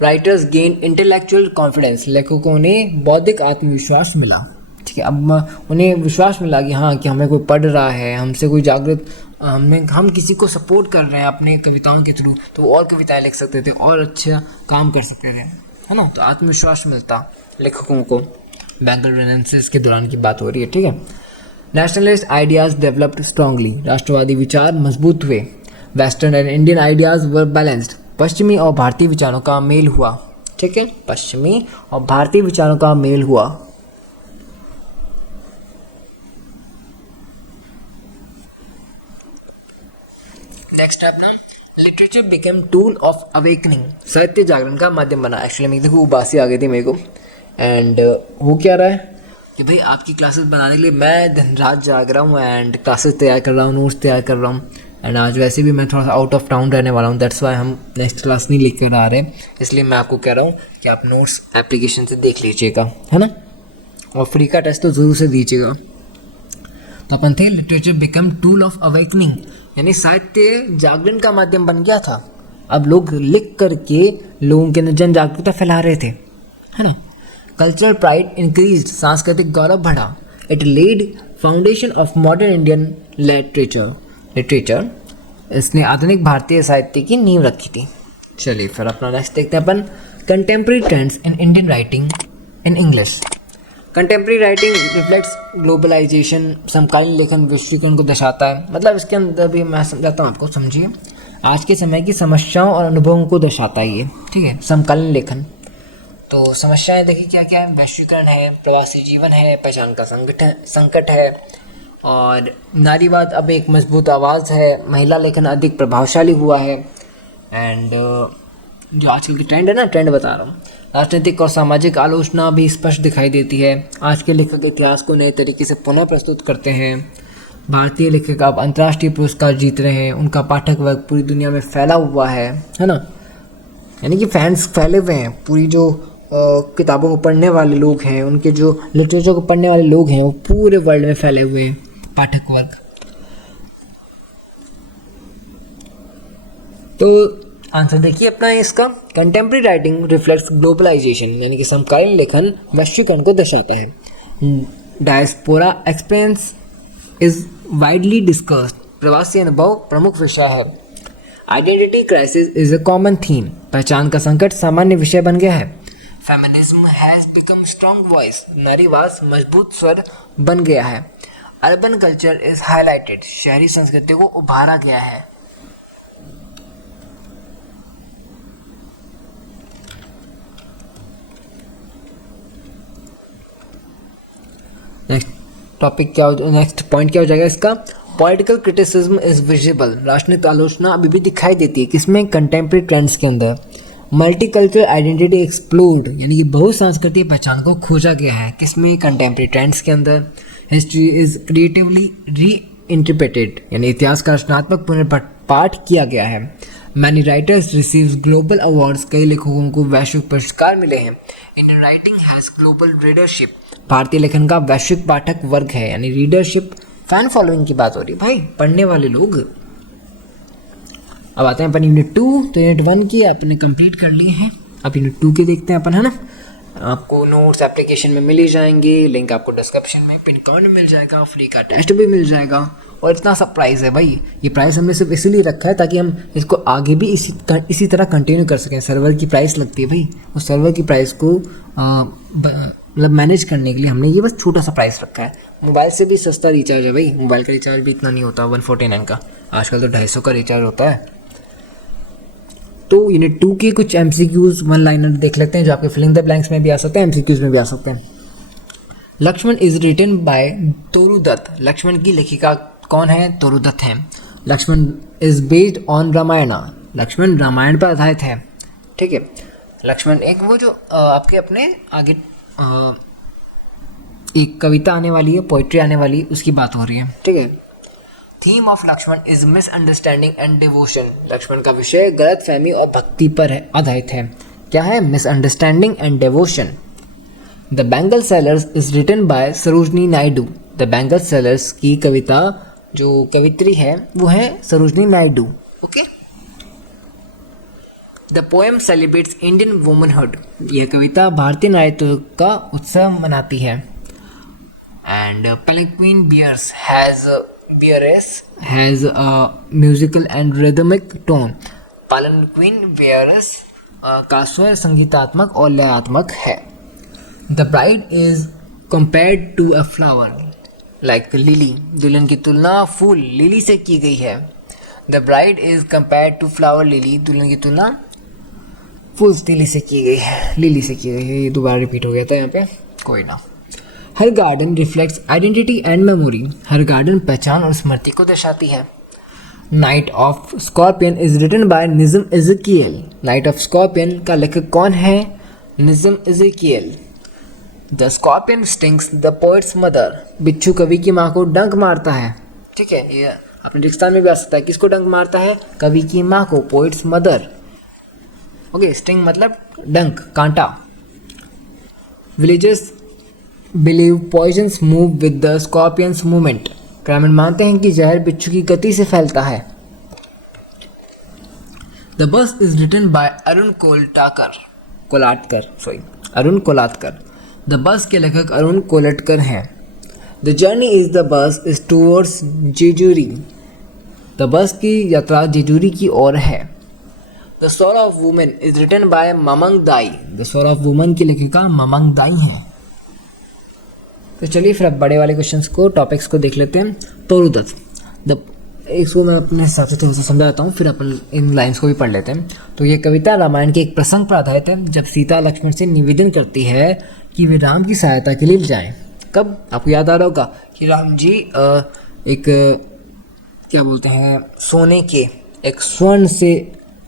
राइटर्स गेन इंटेलेक्चुअल कॉन्फिडेंस, लेखकों ने बौद्धिक आत्मविश्वास मिला। ठीक है, अब उन्हें विश्वास मिला कि हाँ, कि हमें कोई पढ़ रहा है, हमसे कोई जागृत, हम किसी को सपोर्ट कर रहे हैं अपने कविताओं के थ्रू, तो वो और कविताएं लिख सकते थे और अच्छा काम कर सकते थे, है ना। तो आत्मविश्वास मिलता लेखकों को। बंगाल रेनेसांस के दौरान की बात हो रही है। ठीक है, नेशनलिस्ट आइडियाज़ डेवलप्ड स्ट्रांगली, राष्ट्रवादी विचार मजबूत हुए। Western and Indian ideas were balanced, पश्चिमी और भारतीय विचारों का मेल हुआ। ठीक है, पश्चिमी और भारतीय विचारों का मेल हुआ। नेक्स्ट अपना literature became tool of awakening, साहित्य जागरण का माध्यम बना। एक्चुअली मैं देखो उबासी आ गई थी मेरे को। एंड वो क्या रहा है कि भाई आपकी क्लासेस बनाने के लिए मैं दिन रात जाग रहा हूँ एंड क्लासेस तैयार कर रहा हूँ, नोट्स तैयार कर रहा हूँ। एंड आज वैसे भी मैं थोड़ा सा आउट ऑफ टाउन रहने वाला हूँ, दैट्स वाई हम नेक्स्ट क्लास नहीं लिख कर आ रहे, इसलिए मैं आपको कह रहा हूँ कि आप नोट्स एप्लीकेशन से देख लीजिएगा, है ना, और फ्री का टेस्ट तो ज़रूर से दीजिएगा। तो अपन थे literature become tool of awakening, यानी साहित्य जागरण का माध्यम बन गया था। अब लोग लिख करके लोगों के अंदर जन जागरूकता फैला रहे थे, है ना। कल्चरल प्राइड इंक्रीज्ड, सांस्कृतिक गौरव बढ़ा। It led foundation of modern Indian literature, इसने आधुनिक भारतीय साहित्य की नींव रखी थी। चलिए फिर अपना नेक्स्ट देखते हैं अपन, contemporary trends in Indian writing in English. Contemporary writing reflects globalisation, समकालीन लेखन वैश्वीकरण को दर्शाता है। मतलब इसके अंदर भी मैं समझाता हूँ आपको, समझिए। आज के समय की समस्याओं और अनुभवों को दर्शाता है ये। ठीक है, समकालीन लेखन। तो समस्याएं देखिए क्या क्या है, वैश्वीकरण है, प्रवासी जीवन है, पहचान का संकट है, और नारीवाद अब एक मजबूत आवाज़ है, महिला लेखन अधिक प्रभावशाली हुआ है। एंड जो आजकल की ट्रेंड है ना, ट्रेंड बता रहा हूँ, राजनीतिक और सामाजिक आलोचना भी स्पष्ट दिखाई देती है। आज के लेखक इतिहास को नए तरीके से पुनः प्रस्तुत करते हैं। भारतीय लेखक अब अंतर्राष्ट्रीय पुरस्कार जीत रहे हैं, उनका पाठक वर्ग पूरी दुनिया में फैला हुआ है ना, यानी कि फैंस फैले हुए हैं। पूरी जो किताबों को पढ़ने वाले लोग हैं, उनके जो लिटरेचर को पढ़ने वाले लोग हैं, वो पूरे वर्ल्ड में फैले हुए हैं, पाठक वर्ग। तो आंसर देखिए अपना इसका, कंटेम्प्रेरी राइटिंग रिफ्लेक्ट्स ग्लोबलाइजेशन, यानी कि समकालीन लेखन वैश्वीकरण को दर्शाता है। Diaspora experience is widely discussed. प्रवासी अनुभव प्रमुख विषय है। Identity crisis is a common theme. पहचान का संकट सामान्य विषय बन गया है। Feminism has become strong voice. नारीवाद मजबूत स्वर बन गया है। Urban culture is highlighted. शहरी संस्कृति को उभारा गया है। नेक्स्ट पॉइंट क्या हो जाएगा इसका? Political criticism is visible. राजनीतिक आलोचना अभी भी दिखाई देती है। किसमें? कंटेम्प्रेरी ट्रेंड्स के अंदर। मल्टीकल्चरल आइडेंटिटी एक्सप्लोर्ड, यानी कि बहुसांस्कृतिक पहचान को खोजा गया है। किसमें? कंटेम्प्रेरी ट्रेंड्स के अंदर। हिस्ट्री इज क्रिएटिवली री इंटरप्रेटेड, यानी इतिहास का रचनात्मक पुनर्पाठ किया गया है। Many writers receives global awards. कई लेखकों को वैश्विक पुरस्कार मिले हैं। Indian writing has global readership. भारतीय लेखन का वैश्विक पाठक वर्ग है, यानी रीडरशिप, फैन फॉलोइंग की बात हो रही है भाई, पढ़ने वाले लोग। अब आते हैं अपन यूनिट 2। तो यूनिट 1 की आपने कंप्लीट कर लिए हैं। अब यूनिट 2 के देखते हैं अपन, है ना। आपको नोट्स एप्लीकेशन में मिल ही जाएंगे। लिंक आपको डिस्क्रिप्शन में पिन कमेंट में मिल जाएगा। फ्री का टेस्ट भी मिल जाएगा। और इतना सा प्राइस है भाई। ये प्राइस हमने सिर्फ इसीलिए रखा है ताकि हम इसको आगे भी इसी तरह कंटिन्यू कर सकें। सर्वर की प्राइस लगती है भाई, उस सर्वर की प्राइस को मतलब मैनेज करने के लिए हमने ये बस छोटा सा प्राइस रखा है। मोबाइल से भी सस्ता रिचार्ज है भाई। मोबाइल का रिचार्ज भी इतना नहीं होता 149 का। आजकल तो 250 का रिचार्ज होता है। तो यूनिट 2 के कुछ MCQs वन लाइनर देख लेते हैं, जो आपके फिलिंग द ब्लैंक्स में भी आ सकते हैं, MCQs में भी आ सकते हैं। Lakshman is written by Toru Dutt. Lakshman की लेखिका कौन है? तोरू दत्त है। Lakshman is based on Ramayana. Lakshman Ramayana पर आधारित है। ठीक है। लक्ष्मण एक वो जो आपके अपने आगे एक कविता आने वाली है, पोइट्री आने वाली है, उसकी बात हो रही है। ठीक है। Theme of Lakshman is misunderstanding and devotion. Lakshman का विषय गलत फहमी और भक्ति पर आधारित है। क्या है? Misunderstanding and devotion. The bangle sellers is written by Sarojini Naidu. The bangle sellers की कविता जो कवित्री है वो है Sarojini Naidu. Okay. The poem celebrates Indian womanhood. यह कविता भारतीय नारीत्व का उत्सव मनाती है। And palanquin bearers has a musical and rhythmic tone. Palanquin bearers का स्वर संगीतात्मक और लयात्मक है। The bride is compared to a flower like lily. दुल्हन की तुलना फूल लिली से की गई है। The bride is compared to flower lily. दुल्हन की तुलना फूल लिली से की गई है। लिली से की गई है। ये दोबारा रिपीट हो गया था यहाँ पे, कोई ना। Her garden reflects identity and memory. Her garden पहचान और स्मृति को दर्शाती है। Night of scorpion is written by Nissim Ezekiel. Night of scorpion का लेखक कौन है? Nissim Ezekiel. The scorpion stings the poet's mother. बिच्छू कवि की माँ को डंक मारता है। ठीक है। ये अपने रिक्स्तान में भी आ सकता है। किसको डंक मारता है? कवि की माँ को, पोएट्स मदर। ओके। स्टिंग मतलब डंक, कांटा। Villagers believe poisons move with the scorpion's movement. ग्रामीण मानते हैं कि जहर बिच्छू की गति से फैलता है। The bus is written by Arun Kolatkar. The bus के लेखक अरुण कोलाटकर हैं। The journey is the bus is towards Jejuri. The bus की यात्रा जेजूरी की ओर है। The soul of women is written by Mamang Dai. The soul of woman की लेखिका ममंग दाई हैं। तो चलिए फिर अब बड़े वाले क्वेश्चंस को, टॉपिक्स को देख लेते हैं। तोरू दत्त, इसको मैं अपने हिसाब से थोड़ा सा समझाता हूँ, फिर अपन इन लाइंस को भी पढ़ लेते हैं। तो ये कविता रामायण के एक प्रसंग पर आधारित है, जब सीता लक्ष्मण से निवेदन करती है कि वे राम की सहायता के लिए जाएं। कब? आपको याद आ रहा होगा कि राम जी एक क्या बोलते हैं, सोने के एक स्वर्ण से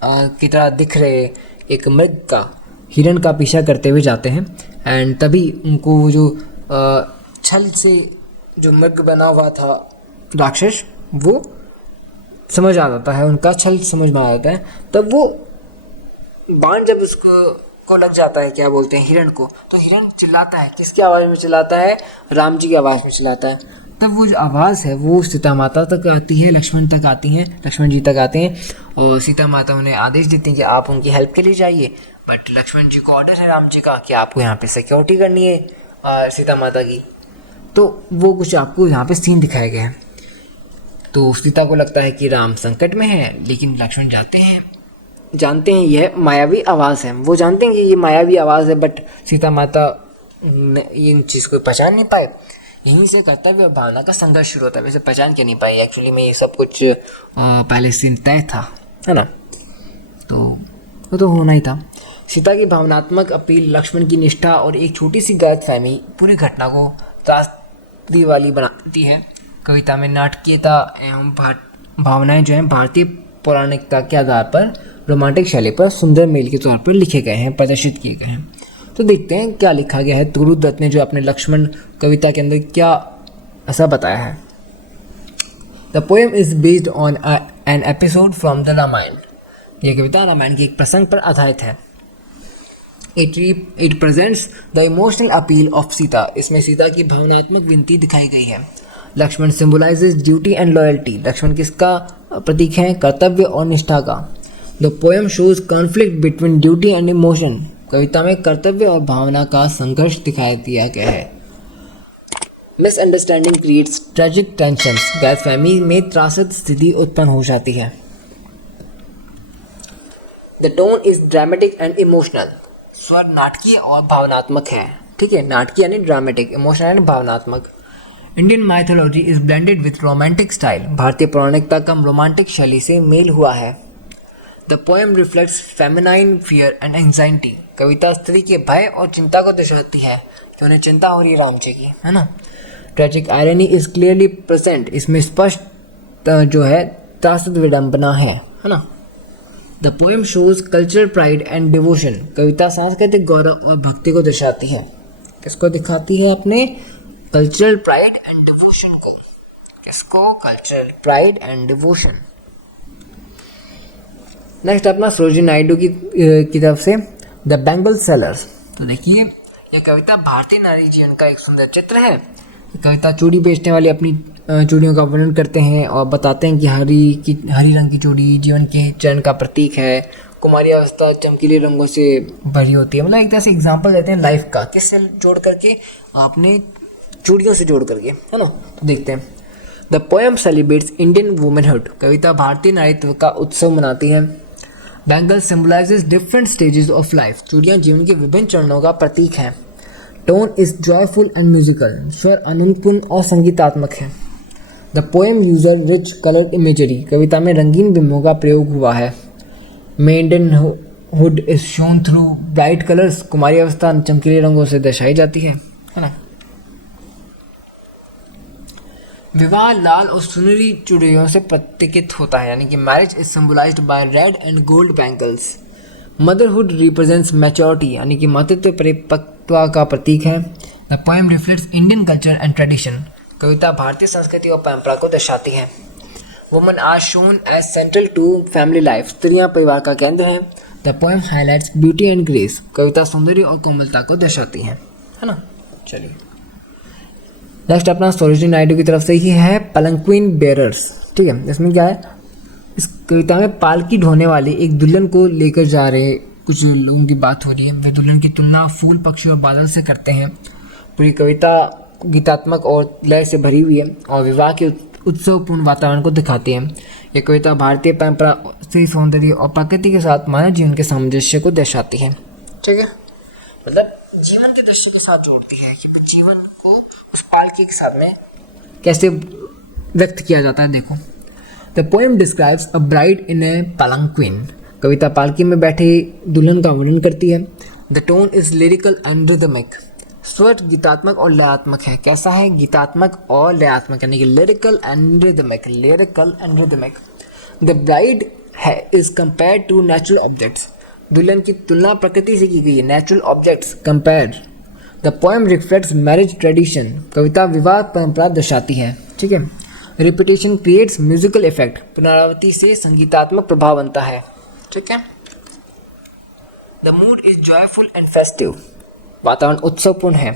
की तरह दिख रहे एक मृग का, हिरण का पीछा करते हुए जाते हैं। एंड तभी उनको वो जो छल से जो मृग बना हुआ था राक्षस, वो समझ आ जाता है, उनका छल समझ में आ जाता है। तब वो बाण जब उसको लग जाता है, क्या बोलते हैं, हिरण को, तो हिरण चिल्लाता है। किसकी आवाज़ में चिल्लाता है? राम जी की आवाज़ में चिल्लाता है। तब वो जो आवाज़ है वो सीता माता तक आती है, लक्ष्मण तक आती हैं, लक्ष्मण जी तक आते हैं, और सीता माता उन्हें आदेश देती हैं कि आप उनकी हेल्प के लिए जाइए। बट लक्ष्मण जी को ऑर्डर है राम जी का कि आपको यहाँ पे सिक्योरिटी करनी है सीता माता की। तो वो कुछ आपको यहाँ पे सीन दिखाया गया है। तो सीता को लगता है कि राम संकट में है, लेकिन लक्ष्मण जानते हैं यह मायावी आवाज़ है। वो जानते हैं कि ये मायावी आवाज़ है, बट सीता माता इन चीज़ को पहचान नहीं पाए। यहीं से कर्तव्य और भावना का संघर्ष शुरू होता है। वैसे पहचान क्या नहीं पाई, एक्चुअली में ये सब कुछ पहले से तय था, है ना। तो वो तो होना ही था। सीता की भावनात्मक अपील, लक्ष्मण की निष्ठा और एक छोटी सी गलतफहमी पूरी घटना को त्रासदी वाली बनाती है। कविता में नाटकीयता एवं भावनाएं जो हैं भारतीय पौराणिकता के आधार पर रोमांटिक शैली पर सुंदर मेल के तौर पर लिखे गए हैं, प्रदर्शित किए गए हैं। तो देखते हैं क्या लिखा गया है। तुरुद दत्त ने जो अपने लक्ष्मण कविता के अंदर क्या ऐसा बताया है। The poem is based on an episode from the Ramayana. यह कविता रामायण के एक प्रसंग पर आधारित है। It presents the emotional appeal of Sita. इसमें सीता की भावनात्मक विनती दिखाई गई है। Lakshman symbolises duty and loyalty. Lakshman किसका प्रतीक है? कर्तव्य और निष्ठा का। The poem shows conflict between duty and emotion. कविता में कर्तव्य और भावना का संघर्ष दिखाई दिया गया है। Misunderstanding creates tragic tensions. गलतफहमी में त्रासद स्थिति उत्पन्न हो जाती है। The tone is dramatic and emotional. स्वर नाटकीय और भावनात्मक है। ठीक है, नाटकीय यानी ड्रामेटिक, इमोशनल यानी भावनात्मक। Indian mythology is blended with romantic style. भारतीय पौराणिकता कम रोमांटिक शैली से मेल हुआ है। The poem reflects feminine fear and anxiety. कविता स्त्री के भय और चिंता को दर्शाती है कि उन्हें चिंता हो रही है राम जी की, है ना। Tragic irony is clearly present. इसमें स्पष्ट जो है त्रासद विडंबना है ना। The poem shows cultural pride and devotion. कविता सांस्कृतिक गौरव और भक्ति को दर्शाती है। किसको दिखाती है? अपने कल्चरल प्राइड एंड डिवोशन को। किसको? Cultural pride and devotion. Next अपना सरोजिनी नायडू की तरफ से द बैंगल सेलर्स। तो देखिए, यह कविता भारतीय नारी जीवन का एक सुंदर चित्र है। कविता चूड़ी बेचने वाले अपनी चूड़ियों का वर्णन करते हैं और बताते हैं कि हरी रंग की चूड़ी जीवन के चरण का प्रतीक है। कुमारी अवस्था चमकीले रंगों से भरी होती है। मतलब एक तरह से एग्जाम्पल देते हैं लाइफ का, किससे जोड़ करके? आपने चूड़ियों से जोड़ करके, है ना। तो देखते हैं। The poem celebrates Indian womanhood. कविता भारतीय नारीत्व का उत्सव मनाती है। Bangle symbolises different stages of life. चूड़ियाँ जीवन के विभिन्न चरणों का प्रतीक है। Tone is joyful and musical. स्वर आनंदपूर्ण और संगीतात्मक है। The poem uses rich colour imagery. कविता में रंगीन बिंबों का प्रयोग हुआ है। Maidenhood is shown through bright colours. कुमारी अवस्था चमकीले रंगों से दर्शाई जाती है ना। विवाह लाल और सुनहरी चूड़ियों से प्रतीकित होता है, यानी कि marriage is symbolised by red and gold bangles. Motherhood represents maturity, यानी कि मातृत्व परिपक्वता का प्रतीक है। The poem reflects Indian culture and tradition. कविता भारतीय संस्कृति और परंपरा को दर्शाती है। Woman are shown as central to family life. स्त्रियां परिवार का केंद्र है। The poem highlights beauty and grace. कविता सौंदर्य और कोमलता को दर्शाती है ना। चलिए नेक्स्ट अपना सरोजिनी नायडू की तरफ से ही है पलंक्विन बेयरर्स। ठीक है, इसमें क्या है? इस कविता में पालकी ढोने वाले एक दुल्हन को लेकर जा रहे कुछ लोगों की बात हो रही है। वे दुल्हन की तुलना फूल, पक्षी और बादल से करते हैं। पूरी कविता गीतात्मक और लय से भरी हुई है और विवाह के उत्सवपूर्ण वातावरण को दिखाती है। यह कविता भारतीय परंपरा से सौंदर्य और प्रकृति के साथ मानव जीवन के सामंजस्य को दर्शाती है। ठीक है, मतलब जीवन के दृश्य के साथ जोड़ती है कि जीवन को उस पालकी के साथ में कैसे व्यक्त किया जाता है। देखो, the poem describes a bride in a palanquin. कविता पालकी में बैठे दुल्हन का वर्णन करती है। The tone is lyrical and rhythmic. स्वर गीतात्मक और लयात्मक है। कैसा है? गीतात्मक और लयात्मक, यानी कि lyrical and rhythmic. Lyrical and rhythmic. The bride is compared to natural objects. दुल्हन की तुलना प्रकृति से की गई है। Natural objects compared. The poem reflects marriage tradition. कविता विवाह परंपरा दर्शाती है। ठीक है। Repetition creates musical effect. पुनरावृत्ति से संगीतात्मक प्रभाव बनता है। ठीक है। The mood is joyful and festive. वातावरण उत्सवपूर्ण है।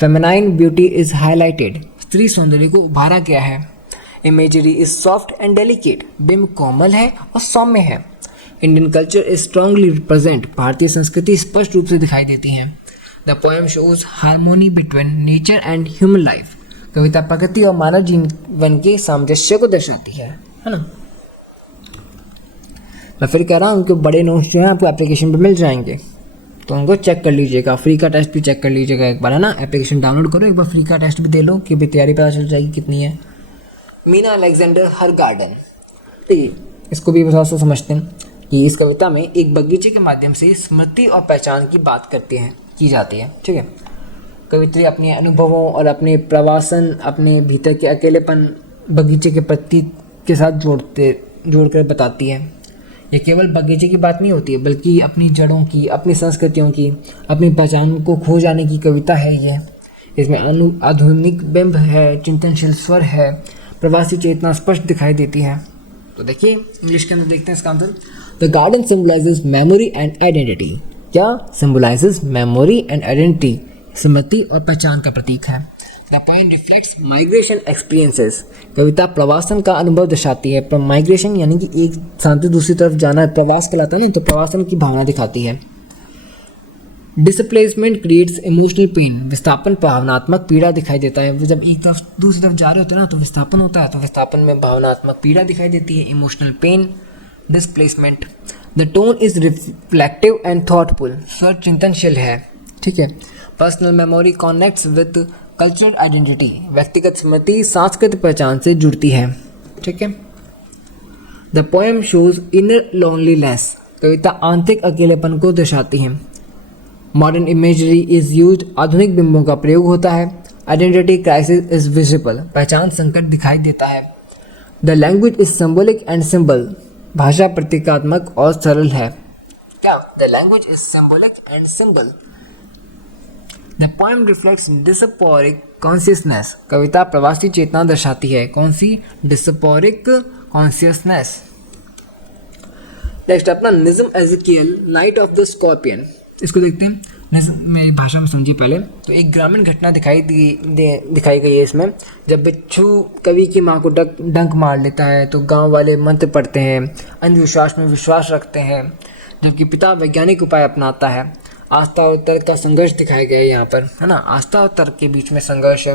Feminine beauty is highlighted. स्त्री सौंदर्य को उभारा गया है। Imagery is soft and delicate. बिंब कोमल है और सौम्य है। Indian culture is strongly present. भारतीय संस्कृति स्पष्ट रूप से दिखाई देती है। The poem shows harmony between nature and human life. कविता प्रकृति और मानव जीवन के सामंजस्य को दर्शाती है ना। मैं फिर कह रहा हूँ कि बड़े नोट्स जो हैं आपको एप्लीकेशन पे मिल जाएंगे, तो उनको चेक कर लीजिएगा। फ्री का टेस्ट भी चेक कर लीजिएगा एक बार, है ना। एप्लीकेशन डाउनलोड करो, एक बार फ्री का टेस्ट भी दे लो कि भी तैयारी पता चल जाएगी कितनी है। मीना अलेक्जेंडर हर गार्डन, ठीक, इसको भी थोड़ा सा समझते हैं कि इस कविता में एक बगीचे के माध्यम से स्मृति और पहचान की बात की जाती है, ठीक है। कवित्री अपने अनुभवों और अपने प्रवासन, अपने भीतर के अकेलेपन बगीचे के प्रति के साथ जोड़कर बताती है। ये केवल बगीचे की बात नहीं होती है, बल्कि अपनी जड़ों की, अपनी संस्कृतियों की, अपनी पहचान को खो जाने की कविता है ये। इसमें आधुनिक बिंब है, चिंतनशील स्वर है, प्रवासी चेतना स्पष्ट दिखाई देती है। तो देखिए इंग्लिश के अंदर देखते हैं इसका answer. The garden symbolizes memory and identity. क्या सिंबलाइजेज मेमोरी एंड आइडेंटिटी, स्मृति और पहचान का प्रतीक है। The poem reflects migration experiences. कविता प्रवासन का अनुभव दर्शाती है। माइग्रेशन यानी कि एक स्थान से दूसरी तरफ जाना प्रवास कहलाता है ना, तो प्रवासन की भावना दिखाती है। Displacement creates emotional pain. विस्थापन भावनात्मक पीड़ा दिखाई देता है। जब एक तरफ दूसरी तरफ जा रहे होते हैं ना तो विस्थापन होता है, तो विस्थापन में भावनात्मक पीड़ा दिखाई देती है, emotional pain, displacement. The tone is reflective and thoughtful. स्वर चिंतनशील है, ठीक है। Personal memory connects with cultural identity. व्यक्तिगत स्मृति सांस्कृतिक पहचान से जुड़ती है, ठीक है। The poem shows inner loneliness. कविता आंतरिक अकेलेपन को दर्शाती है। Modern imagery is used. आधुनिक बिंबों का प्रयोग होता है। Identity crisis is visible. पहचान संकट दिखाई देता है। The language is symbolic and symbol. भाषा प्रतीकात्मक और सरल है। क्या? The language is symbolic and symbol. The poem reflects diasporic consciousness. कविता प्रवासी चेतना दर्शाती है। कौन सी? डिस्पोरिक कॉन्शियसनेस। नेक्स्ट अपना निज़्म एज़ेकियल नाइट ऑफ द स्कॉर्पियन। इसको देखते हैं, मेरी भाषा में समझिए पहले। तो एक ग्रामीण घटना दिखाई गई है इसमें। जब बिच्छू कवि की माँ को डंक मार लेता है तो गांव वाले मंत्र पढ़ते हैं, अंधविश्वास में विश्वास रखते हैं, जबकि पिता वैज्ञानिक उपाय अपनाता है। आस्था और तर्क का संघर्ष दिखाया गया है यहाँ पर, है ना। आस्था और तर्क के बीच में संघर्ष है।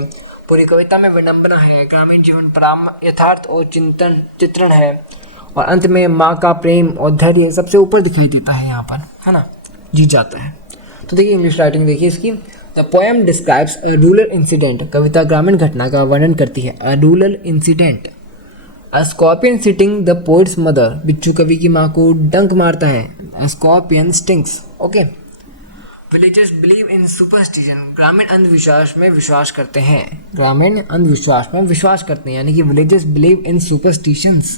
पूरी कविता में विडंबना है, ग्रामीण जीवन पर यथार्थ और चित्रण है, और अंत में माँ का प्रेम और धैर्य सबसे ऊपर दिखाई देता है यहाँ पर, है ना, जीत जाता है। तो देखिए इंग्लिश राइटिंग देखिए इसकी। The poem describes a rural incident. कविता ग्रामीण घटना का वर्णन करती है। A rural incident. A scorpion sitting the poet's mother. बिच्छू कवि की माँ को डंक मारता है। A scorpion stings. Okay. Villagers believe in superstition. ग्रामीण अंधविश्वास में विश्वास करते हैं। ग्रामीण अंधविश्वास में विश्वास करते हैं, यानी कि villagers believe in superstitions.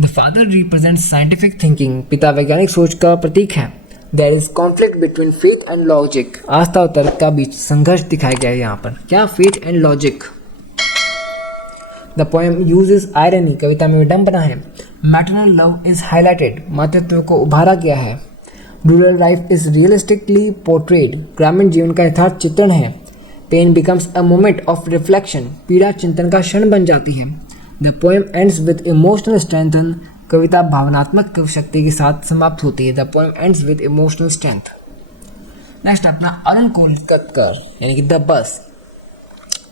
The father represents scientific thinking. पिता वैज्ञानिक सोच का प्रतीक है। There is conflict between faith and logic. आस्था और तर्क का बीच संघर्ष दिखाया गया है यहाँ पर। क्या? Faith and logic. The poem uses irony. कविता में विडंबना है। Maternal love is highlighted. मातृत्व को उभारा गया है। Rural life is realistically portrayed. ग्रामीण जीवन का यथार्थ चित्रण है। Pain becomes a moment of reflection. पीड़ा चिंतन का क्षण बन जाती है। The poem ends with emotional strength. कविता भावनात्मक शक्ति के साथ समाप्त होती है। The poem ends with emotional strength. Next अपना अरुण कोलकत्कर यानी कि द बस।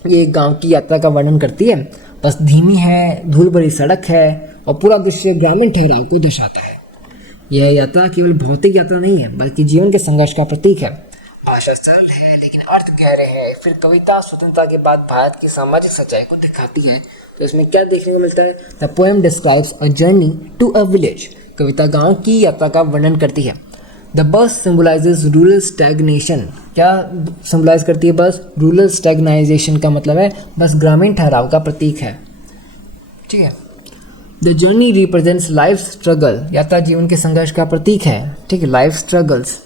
ये गांव की यात्रा का वर्णन करती है। बस धीमी है, धूल भरी सड़क है और पूरा दृश्य ग्रामीण ठहराव को दर्शाता है। यह यात्रा केवल भौतिक यात्रा नहीं है, बल्कि जीवन के संघर्ष का प्रतीक है। भाषा सरल है लेकिन अर्थ गहरे हैं। फिर कविता स्वतंत्रता के बाद भारत की सामाजिक सच्चाई को दिखाती है। तो इसमें क्या देखने को मिलता है? The poem describes a journey to a village. कविता गांव की यात्रा का वर्णन करती है। The bus symbolizes rural stagnation. क्या सिंबलाइज करती है बस? रूरल स्टैग्नाइजेशन का मतलब है बस ग्रामीण ठहराव का प्रतीक है, ठीक है। The journey represents life struggle. यात्रा जीवन के संघर्ष का प्रतीक है, ठीक है, life struggles.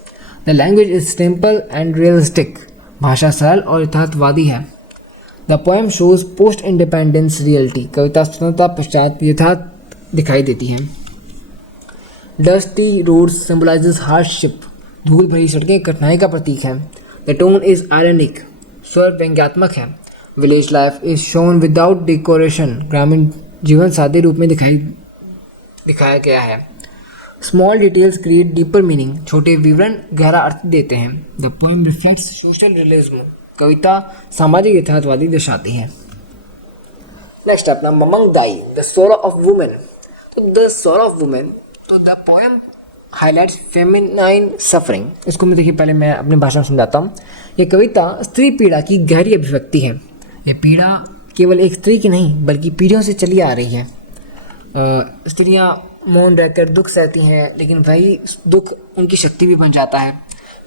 The language is simple and realistic. भाषा सरल और यथार्थवादी है। The poem shows post independence reality. कविता स्वतंत्रता पश्चात यथार्थ दिखाई देती है। Dusty roads symbolizes hardship. धूल भरी सड़कें कठिनाई का प्रतीक है। The tone is ironic. स्वर व्यंग्यात्मक है। Village life is shown without decoration. ग्रामीण जीवन सादे रूप में दिखाया गया है। Small details create deeper meaning. छोटे विवरण गहरा अर्थ देते हैं। The poem reflects social realism. कविता सामाजिक यथार्थवादी दर्शाती है। नेक्स्ट अपना Mamang Dai the sorrow of women. तो द सोरो ऑफ वुमेन, तो the poem highlights feminine suffering. इसको मैं देखिए पहले मैं अपनी भाषा में समझाता हूँ। ये कविता स्त्री पीड़ा की गहरी अभिव्यक्ति है। ये पीड़ा केवल एक स्त्री की नहीं बल्कि पीढ़ियों से चली आ रही है। स्त्रियाँ मौन रहकर दुख सहती हैं, लेकिन वही दुख उनकी शक्ति भी बन जाता है।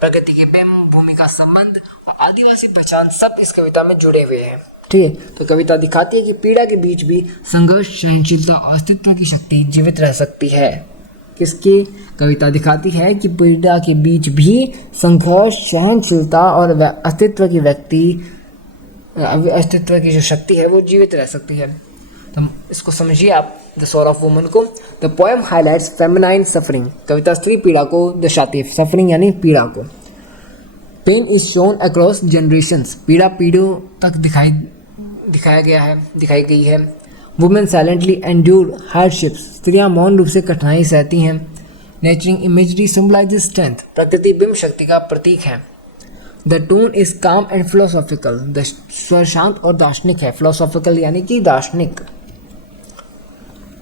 प्रकृति के बिंब, भूमि का संबंध और आदिवासी पहचान सब इस कविता में जुड़े हुए हैं। ठीक है, तो कविता दिखाती है कि पीड़ा के बीच भी संघर्ष, सहनशीलता और अस्तित्व की शक्ति जीवित रह सकती है। किसकी कविता दिखाती है कि पीड़ा के बीच भी संघर्ष, सहनशीलता और अस्तित्व की जो शक्ति है वो जीवित रह सकती है। तो इसको समझिए आप, द सोरो ऑफ वुमन को। The poem highlights feminine suffering. कविता स्त्री पीड़ा को दर्शाती है, सफरिंग यानी पीड़ा को। Pain is shown across generations. पीड़ा पीढ़ियों तक दिखाई गई है। Women silently endure hardships. स्त्रियां मौन रूप से कठिनाई सहती हैं। Nurturing imagery symbolizes strength. प्रकृति बिंब शक्ति का प्रतीक है। The tone is calm and philosophical. The स्वर शांत और दार्शनिक है। फिलोसॉफिकल यानी कि दार्शनिक।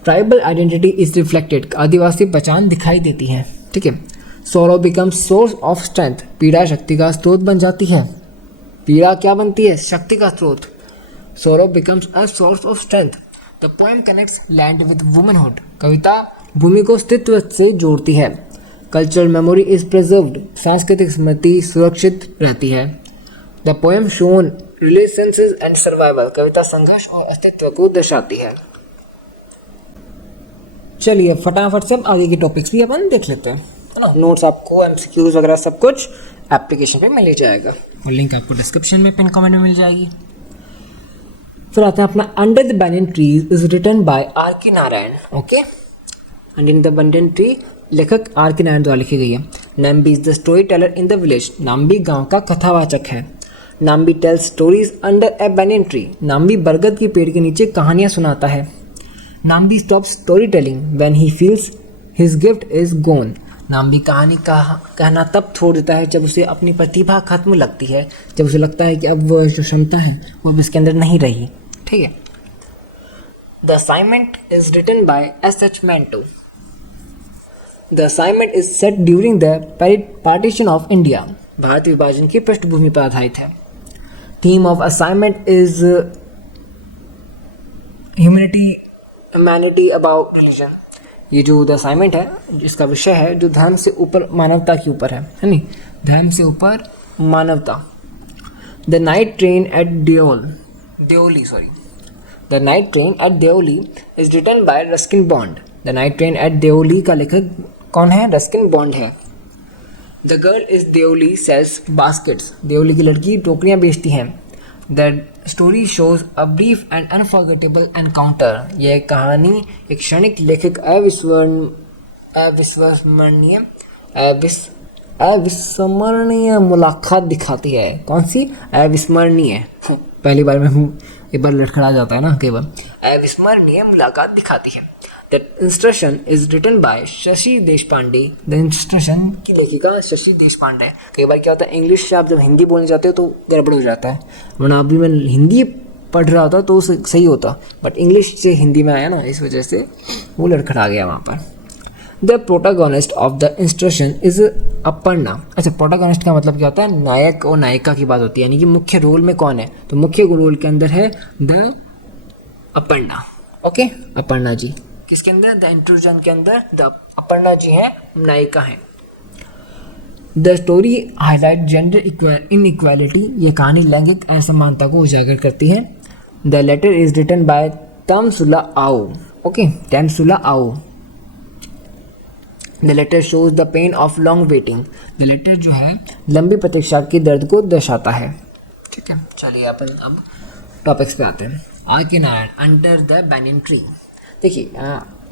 Tribal identity is reflected. आदिवासी पहचान दिखाई देती है। ठीक है। सोरो बिकम्स सोर्स ऑफ स्ट्रेंथ। पीड़ा शक्ति का स्रोत बन जाती है। पीड़ा क्या बनती है? शक्ति का स्रोत। Sorrow becomes a source of strength. The poem connects land with womanhood. कविता भूमि को अस्तित्व से जोड़ती है। Cultural memory is preserved. सांस्कृतिक स्मृति सुरक्षित रहती है। The poem shown relations and survival. कविता संघर्ष और अस्तित्व को दर्शाती है। चलिए फटाफट से आगे के टॉपिक्स भी अपन देख लेते हैं, है ना। नोट्स आपको, एमसीक्यूज वगैरह सब कुछ एप्लीकेशन पे मिल ही जाएगा और लिंक आपको डिस्क्रिप्शन में, पिन कमेंट में मिल जाएगी। फिर आते हैं अपना under the banyan tree is written by R K. Narayan. Okay, under the banyan tree लेखक आर.के. नारायण द्वारा लिखी गई है। Nambi is the story teller in the village. Nambi गांव का कथावाचक है। Nambi tells stories under a banyan tree. नाम्बी बरगद के पेड़ के नीचे कहानियां सुनाता है। Nambi stops story telling when he feels his gift is gone. Nambi कहानी कहना तब छोड़ देता है जब उसे अपनी प्रतिभा खत्म लगती है, जब उसे लगता है कि अब वह जो क्षमता है वो अब इसके अंदर नहीं रही। ठीक है। The assignment is written by S H. Manto. The assignment is set during the partition of India. भारत विभाजन की पृष्ठभूमि पर आधारित है। Theme of assignment is humanity about religion. ये जो द असाइनमेंट है, इसका विषय है जो धर्म से ऊपर मानवता के ऊपर है नहीं, धर्म से ऊपर मानवता। The night train at Deoli is written by Ruskin Bond. The night train at Deoli का लेखक कौन है? रस्किन बॉन्ड है। The girl is Deoli sells baskets. Deoli की लड़की टोकरियां बेचती हैं। The story shows a brief and unforgettable encounter. यह कहानी एक क्षणिक लेखक अविस्मरणीय मुलाकात दिखाती है। कौन सी? अविस्मरणीय। पहली बार में एक बार लड़खड़ा जाता है ना कई बार। अविस्मरणीय मुलाकात दिखाती है। The instruction is written by Shashi Deshpande. The instruction की लेखिका शशि देशपांडे। कई बार क्या होता है, इंग्लिश से आप जब हिंदी बोलने जाते हो तो गड़बड़ हो जाता है, वरना अभी मैं हिंदी पढ़ रहा होता तो सही होता, बट इंग्लिश से हिंदी में आया ना, इस वजह से वो लड़खड़ा गया वहाँ पर। The protagonist of the instruction is Aparna. अच्छा, प्रोटागोनिस्ट का मतलब क्या होता है? नायक और नायिका की बात होती है, यानी कि मुख्य रोल में कौन है, तो मुख्य रोल के अंदर है द अपर्णा। ओके, अपर्णा जी किसके अंदर? द इंट्रोजन के अंदर द अपर्णा जी हैं, नायिका हैं। The story highlight gender inequality. ये कहानी लैंगिक असमानता को उजागर करती है। The letter is written by Temsula Ao. Okay, Temsula Ao. The letter shows the pain of long waiting. The letter जो है लंबी प्रतीक्षा के दर्द को दर्शाता है। ठीक है, चलिए अपन अब टॉपिक्स पे आते हैं। R K. Narayan, under the banyan tree. देखिए,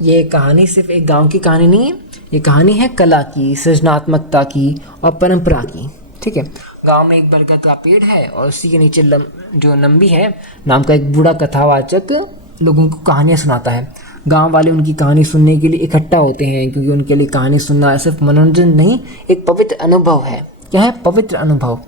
ये कहानी सिर्फ एक गांव की कहानी नहीं है, ये कहानी है कला की, सृजनात्मकता की और परंपरा की। ठीक है, गांव में एक बरगद का पेड़ है और उसी के नीचे जो नंबी है नाम का एक बूढ़ा कथावाचक लोगों को कहानियाँ सुनाता है। गांव वाले उनकी कहानी सुनने के लिए इकट्ठा होते हैं, क्योंकि उनके लिए कहानी सुनना सिर्फ मनोरंजन नहीं, एक पवित्र अनुभव है। क्या है? पवित्र अनुभव।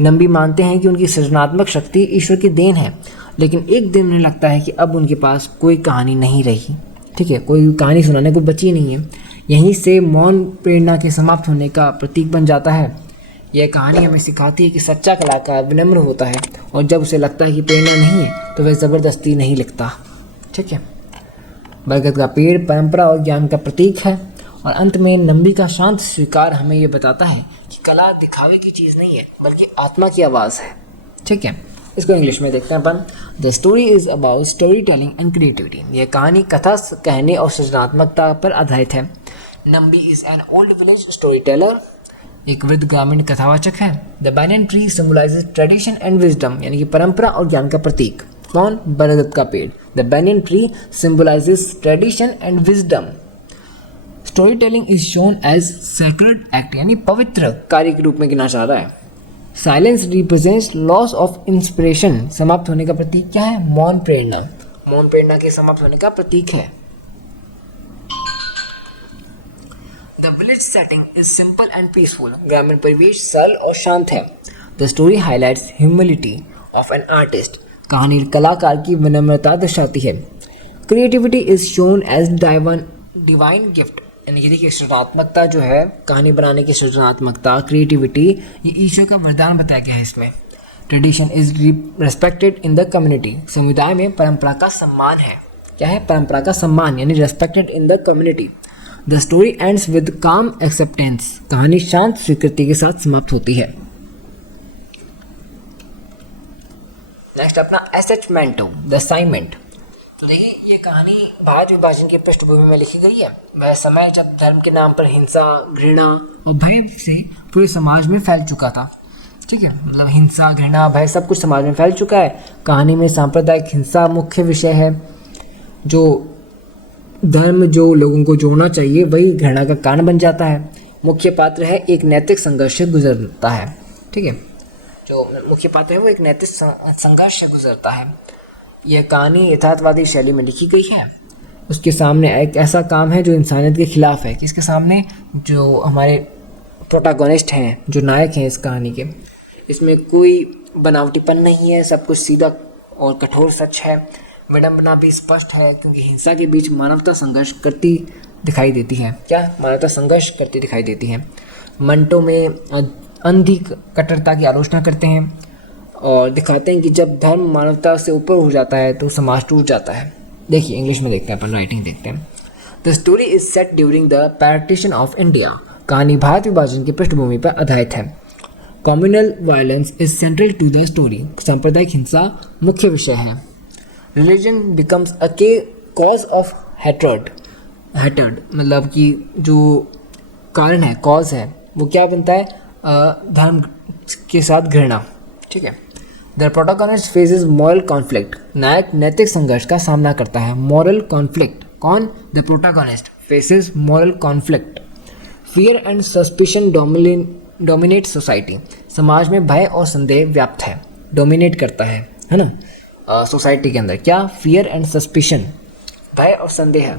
नंबी मानते हैं कि उनकी सृजनात्मक शक्ति ईश्वर की देन है, लेकिन एक दिन उन्हें लगता है कि अब उनके पास कोई कहानी नहीं रही। ठीक है, कोई कहानी सुनाने को बची नहीं है। यहीं से मौन प्रेरणा के समाप्त होने का प्रतीक बन जाता है। यह कहानी हमें सिखाती है कि सच्चा कलाकार विनम्र होता है और जब उसे लगता है कि प्रेरणा नहीं है तो वह ज़बरदस्ती नहीं लिखता। ठीक है, बरगद का पेड़ परंपरा और ज्ञान का प्रतीक है। और अंत में नंबी का शांत स्वीकार हमें यह बताता है कि कला दिखावे की चीज़ नहीं है बल्कि आत्मा की आवाज़ है। ठीक है, इसको इंग्लिश में देखते हैं अपन। The story is about story telling and creativity. यह कहानी कथा कहने और सृजनात्मकता पर आधारित है। Nambi is an old village story teller. एक वृद्ध ग्रामीण कथावाचक है। The banyan tree symbolises tradition and wisdom, यानी कि परंपरा और ज्ञान का प्रतीक। कौन? बरगद का पेड़। The banyan tree symbolises tradition and wisdom. Story telling is shown as sacred act, यानी पवित्र कार्य के रूप में गिना जा रहा है। Silence represents loss of inspiration. समाप्त होने का प्रतीक क्या है? मौन प्रेरणा। मौन प्रेरणा के समाप्त होने का प्रतीक है। The village setting is simple and peaceful. ग्रामीण परिवेश सरल और शांत है। The story highlights humility of an artist. कहानी कलाकार की विनम्रता दर्शाती है। Creativity is shown as divine gift, यानी कि देखिए सृजनात्मकता जो है, कहानी बनाने की सृजनात्मकता, क्रिएटिविटी, ये ईश्वर का वरदान बताया गया है इसमें। Tradition is respected in the community. समुदाय में परंपरा का सम्मान है। क्या है? परंपरा का सम्मान, यानी respected in the community. The story ends with काम एक्सेप्टेंस। कहानी शांत स्वीकृति के साथ समाप्त होती है। नेक्स्ट अपना असेचमेंटो, द असाइनमेंट। तो देखिए ये कहानी भारत विभाजन की पृष्ठभूमि में लिखी गई है। वह समय जब धर्म के नाम पर हिंसा, घृणा और भय से पूरे समाज में फैल चुका था। ठीक है, मतलब हिंसा, घृणा, भय सब कुछ समाज में फैल चुका है। कहानी में सांप्रदायिक हिंसा मुख्य विषय है। जो धर्म जो लोगों को जोड़ना चाहिए वही घृणा का कारण बन जाता है। मुख्य पात्र है एक नैतिक संघर्ष से गुजरता है। ठीक है, जो मुख्य पात्र है वो एक नैतिक संघर्ष से गुजरता है। यह कहानी यथार्थवादी शैली में लिखी गई है। उसके सामने एक ऐसा काम है जो इंसानियत के खिलाफ है। किसके सामने? जो हमारे प्रोटैगनिस्ट हैं, जो नायक हैं इस कहानी के। इसमें कोई बनावटीपन नहीं है, सब कुछ सीधा और कठोर सच है। विडंबना भी स्पष्ट है क्योंकि हिंसा के बीच मानवता संघर्ष करती दिखाई देती है। क्या? मानवता संघर्ष करती दिखाई देती है। मंटो में अंधी कट्टरता की आलोचना करते हैं और दिखाते हैं कि जब धर्म मानवता से ऊपर हो जाता है तो समाज टूट जाता है। देखिए इंग्लिश में देखते हैं अपन, राइटिंग देखते हैं। The story is set during the partition of India. कहानी भारत विभाजन की पृष्ठभूमि पर आधारित है। Communal violence is central to the story. सांप्रदायिक हिंसा मुख्य विषय है। Religion becomes a cause of hatred. मतलब कि जो कारण है, कॉज है, वो क्या बनता है? धर्म के साथ घृणा। ठीक है। The protagonist faces moral conflict. नायक नैतिक संघर्ष का सामना करता है। Moral conflict. कौन? The protagonist faces moral conflict. Fear and suspicion dominate society. समाज में भय और संदेह व्याप्त है, डोमिनेट करता है ना सोसाइटी के अंदर। क्या? फियर एंड सस्पिशन, भय और संदेह।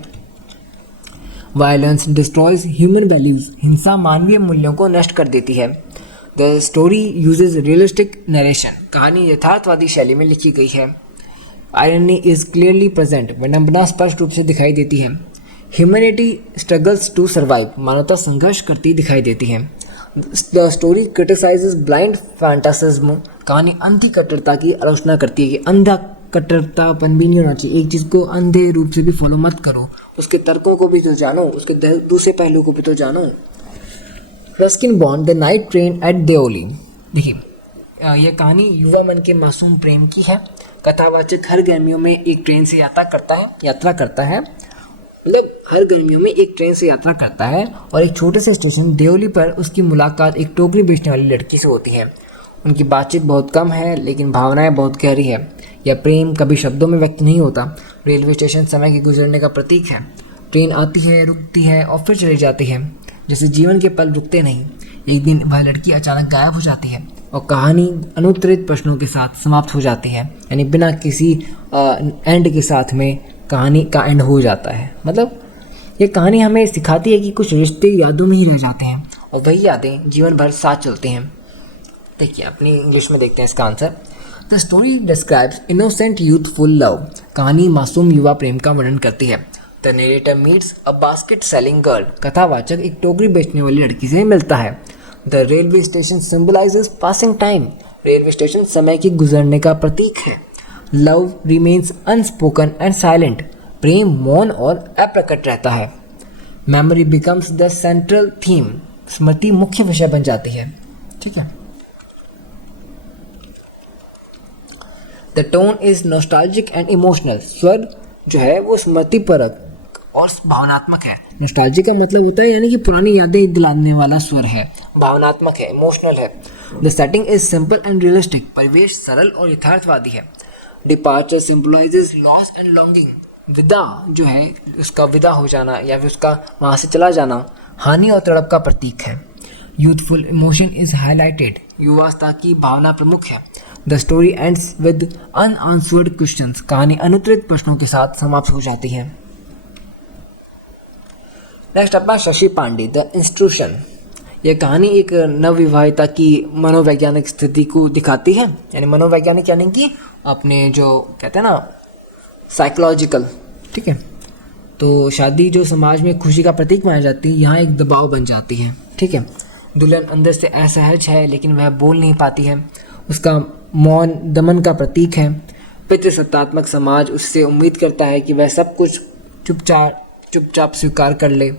Violence destroys human values. हिंसा मानवीय मूल्यों को नष्ट कर देती है। The story uses realistic narration. कहानी यथार्थवादी शैली में लिखी गई है। Irony is clearly present. विडंबना स्पष्ट रूप से दिखाई देती है। Humanity struggles to survive. मानवता संघर्ष करती दिखाई देती है। The story criticizes blind fanaticism. कहानी अंधी कट्टरता की आलोचना करती है कि अंधा कट्टरतापन भी नहीं होना चाहिए। एक चीज़ को अंधे रूप से भी फॉलो मत करो, उसके तर्कों को भी तो जानो, उसके दूसरे पहलू को भी तो जानो। Ruskin Bond the night train at Deoli. देखिए यह कहानी युवा मन के मासूम प्रेम की है। कथावाचक हर गर्मियों में एक ट्रेन से यात्रा करता है, मतलब हर गर्मियों में एक ट्रेन से यात्रा करता है और एक छोटे से स्टेशन देओली पर उसकी मुलाकात एक टोकरी बेचने वाली लड़की से होती है। उनकी बातचीत बहुत कम है लेकिन भावनाएं बहुत गहरी है। यह प्रेम कभी शब्दों में व्यक्त नहीं होता। रेलवे स्टेशन समय के गुजरने का प्रतीक है। ट्रेन आती है, रुकती है और फिर चली जाती है, जैसे जीवन के पल रुकते नहीं। एक दिन वह लड़की अचानक गायब हो जाती है और कहानी अनुत्तरित प्रश्नों के साथ समाप्त हो जाती है, यानी बिना किसी एंड के साथ में कहानी का एंड हो जाता है। मतलब ये कहानी हमें सिखाती है कि कुछ रिश्ते यादों में ही रह जाते हैं और वही यादें जीवन भर साथ चलते हैं। देखिए अपनी इंग्लिश में देखते हैं इसका answer. The story describes innocent youthful love. कहानी मासूम युवा प्रेम का वर्णन करती है। The narrator meets a basket selling girl. कथावाचक एक टोकरी बेचने वाली लड़की से मिलता है। The railway station symbolizes passing time. Railway station समय की गुजरने का प्रतीक है। Love remains unspoken and silent. प्रेम मौन और अप्रकट रहता है। Memory becomes the central theme. स्मृति मुख्य विषय बन जाती है। ठीक है। The tone is nostalgic and emotional. स्वर जो है वो स्मृतिपरक और भावनात्मक है। नॉस्टैल्जिक का मतलब होता है यानी कि पुरानी यादें दिलाने वाला स्वर है। भावनात्मक है, इमोशनल है। The setting is simple and realistic. परिवेश सरल और यथार्थवादी है। Departure symbolises loss and longing. विदा जो है उसका विदा हो जाना या फिर उसका वहाँ से चला जाना हानि और तड़प का प्रतीक है। Youthful emotion is highlighted. युवावस्था की भावना प्रमुख है। The story ends with unanswered questions. कहानी अनुत्तरित प्रश्नों के साथ समाप्त हो जाती है। नेक्स्ट अपना शशि पांडे द इंस्टीट्यूशन। यह कहानी एक नवविवाहिता की मनोवैज्ञानिक स्थिति को दिखाती है। यानी मनोवैज्ञानिक यानी कि अपने जो कहते हैं ना साइकोलॉजिकल। ठीक है। तो शादी जो समाज में खुशी का प्रतीक मानी जाती है यहाँ एक दबाव बन जाती है। ठीक है। दुल्हन अंदर से असहज है लेकिन वह बोल नहीं पाती है। उसका मौन दमन का प्रतीक है। पितृसत्तात्मक समाज उससे उम्मीद करता है कि वह सब कुछ चुपचाप स्वीकार कर ले।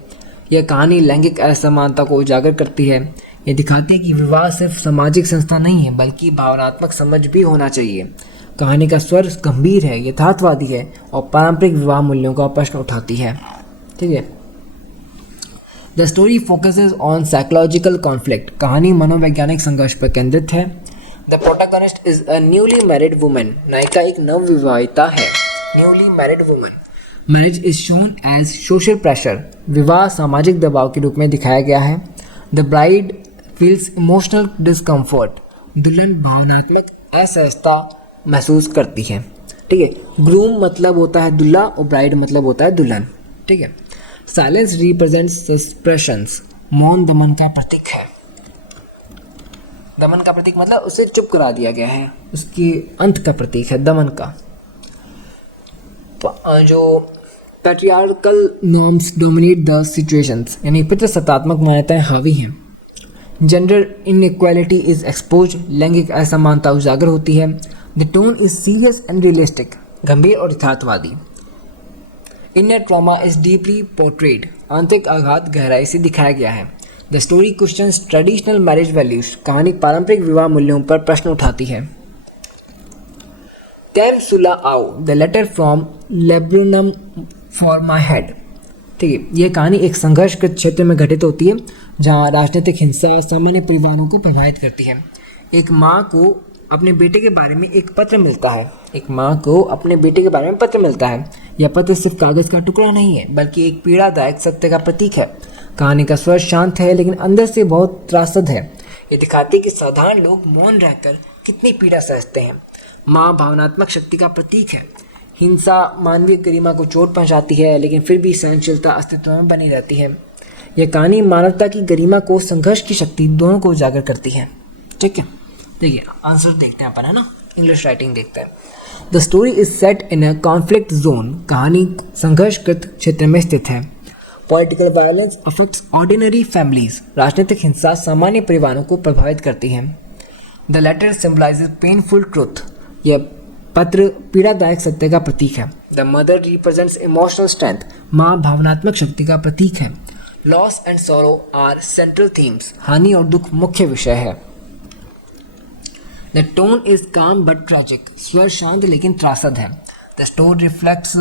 यह कहानी लैंगिक असमानता को उजागर करती है। यह दिखाती है कि विवाह सिर्फ सामाजिक संस्था नहीं है बल्कि भावनात्मक समझ भी होना चाहिए। कहानी का स्वर गंभीर है, यथार्थवादी है और पारंपरिक विवाह मूल्यों का प्रश्न उठाती है। ठीक है। The story focuses on psychological conflict. कहानी मनोवैज्ञानिक संघर्ष पर केंद्रित है। The protagonist is a newly married woman. नायिका एक नवविवाहिता है। Newly married woman. Marriage is shown as social pressure. विवाह सामाजिक दबाव के रूप में दिखाया गया है। The bride feels emotional discomfort. दुल्हन भावनात्मक असहजता महसूस करती है। ठीक है। ग्रूम मतलब होता है दूल्हा और ब्राइड मतलब होता है दुल्हन। ठीक है। Silence represents suspensions. मौन दमन का प्रतीक है। दमन का प्रतीक मतलब उसे चुप करा दिया गया है, उसके अंत का प्रतीक है दमन का। जो patriarchal norms dominate the situations यानी पितृसत्तात्मक मान्यताएं हावी हैं। Gender inequality is expose. लैंगिक असमानता उजागर होती है। The tone is serious and realistic. गंभीर और यथार्थवादी। Inner trauma is deeply portrayed. आंतरिक आघात गहराई से दिखाया गया है। The story questions traditional marriage values. कहानी पारंपरिक विवाह मूल्यों पर प्रश्न उठाती है। Temsula Ao the letter from laburnum for my head. ठीक है। यह कहानी एक संघर्षकृत क्षेत्र में घटित होती है जहाँ राजनीतिक हिंसा सामान्य परिवारों को प्रभावित करती है। एक माँ को अपने बेटे के बारे में एक पत्र मिलता है। एक माँ को अपने बेटे के बारे में पत्र मिलता है। यह पत्र सिर्फ कागज़ का टुकड़ा नहीं है बल्कि एक पीड़ादायक सत्य का प्रतीक है। कहानी का स्वर शांत है लेकिन अंदर से बहुत त्रासद है। ये दिखाती है कि साधारण लोग मौन रहकर कितनी पीड़ा सहते हैं। माँ भावनात्मक शक्ति का प्रतीक है। हिंसा मानवीय गरिमा को चोट पहुंचाती है लेकिन फिर भी सहनशीलता अस्तित्व में बनी रहती है। यह कहानी मानवता की गरिमा को, संघर्ष की शक्ति दोनों को उजागर करती है। ठीक है। देखिए आंसर देखते हैं अपन, है ना, इंग्लिश राइटिंग देखते हैं। The story is set in a conflict zone. कहानी संघर्षकृत क्षेत्र में स्थित है। Political violence affects ordinary families. राजनीतिक हिंसा सामान्य परिवारों को प्रभावित करती है। The letter symbolises painful truth. यह पत्र पीड़ादायक सत्य का प्रतीक है। The mother represents emotional strength. माँ भावनात्मक शक्ति का प्रतीक है। Loss and sorrow are central themes. हानि और दुख मुख्य विषय है। द टोन इज काम बट ट्रैजिक। स्वर शांत लेकिन त्रासद है। The story reflects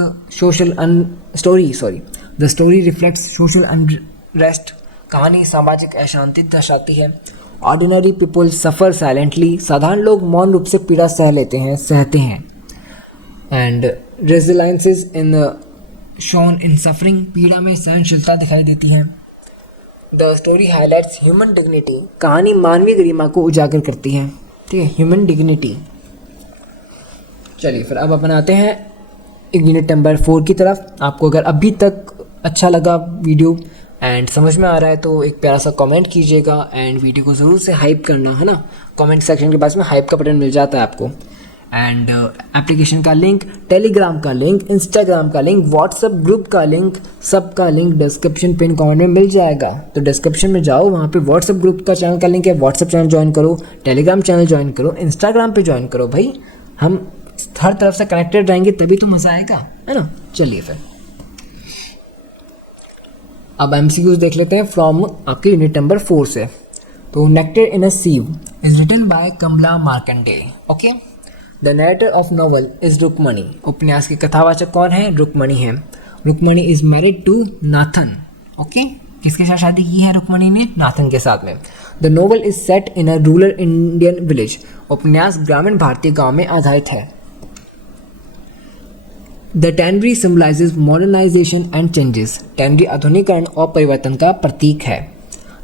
social unrest. कहानी सामाजिक अशांति दर्शाती है। ऑर्डिनरी पीपल सफ़र साइलेंटली। साधारण लोग मौन रूप से पीड़ा सहते हैं। And resilience is in shown in suffering. पीड़ा में सहनशीलता दिखाई देती है। The story highlights human dignity. कहानी मानवीय गरिमा को उजागर करती है। ठीक है, ह्यूमन डिग्निटी। चलिए फिर अब अपन आते हैं यूनिट नंबर 4 की तरफ। आपको अगर अभी तक अच्छा लगा वीडियो एंड समझ में आ रहा है तो एक प्यारा सा कमेंट कीजिएगा एंड वीडियो को ज़रूर से हाइप करना, है ना। कमेंट सेक्शन के पास में हाइप का बटन मिल जाता है आपको। एंड एप्लीकेशन का लिंक, टेलीग्राम का लिंक, इंस्टाग्राम का लिंक, व्हाट्सएप ग्रुप का लिंक, सबका लिंक डिस्क्रिप्शन पिन कमेंट में मिल जाएगा। तो डिस्क्रिप्शन में जाओ, वहाँ पे व्हाट्सएप ग्रुप का चैनल का लिंक है, व्हाट्सएप चैनल ज्वाइन करो, टेलीग्राम चैनल ज्वाइन करो, इंस्टाग्राम पे ज्वाइन करो। भाई हम हर तरफ से कनेक्टेड रहेंगे तभी तो मज़ा आएगा, है ना। चलिए फिर अब MCQs देख लेते हैं फ्रॉम आपके यूनिट नंबर 4 से। तो nectar in a sieve is written by Kamala Markandaya. Okay, the narrator of novel is Rukmani. उपन्यास के कथावाचक कौन है? रुक्मणी है। Rukmani is married to Nathan. ओके, किसके साथ शादी की है रुक्मणी ने? नाथन के साथ में। The novel is set in a rural Indian village. उपन्यास ग्रामीण भारतीय गांव में आधारित है। The tannery symbolizes modernization and changes. Tannery आधुनिकरण और परिवर्तन का प्रतीक है।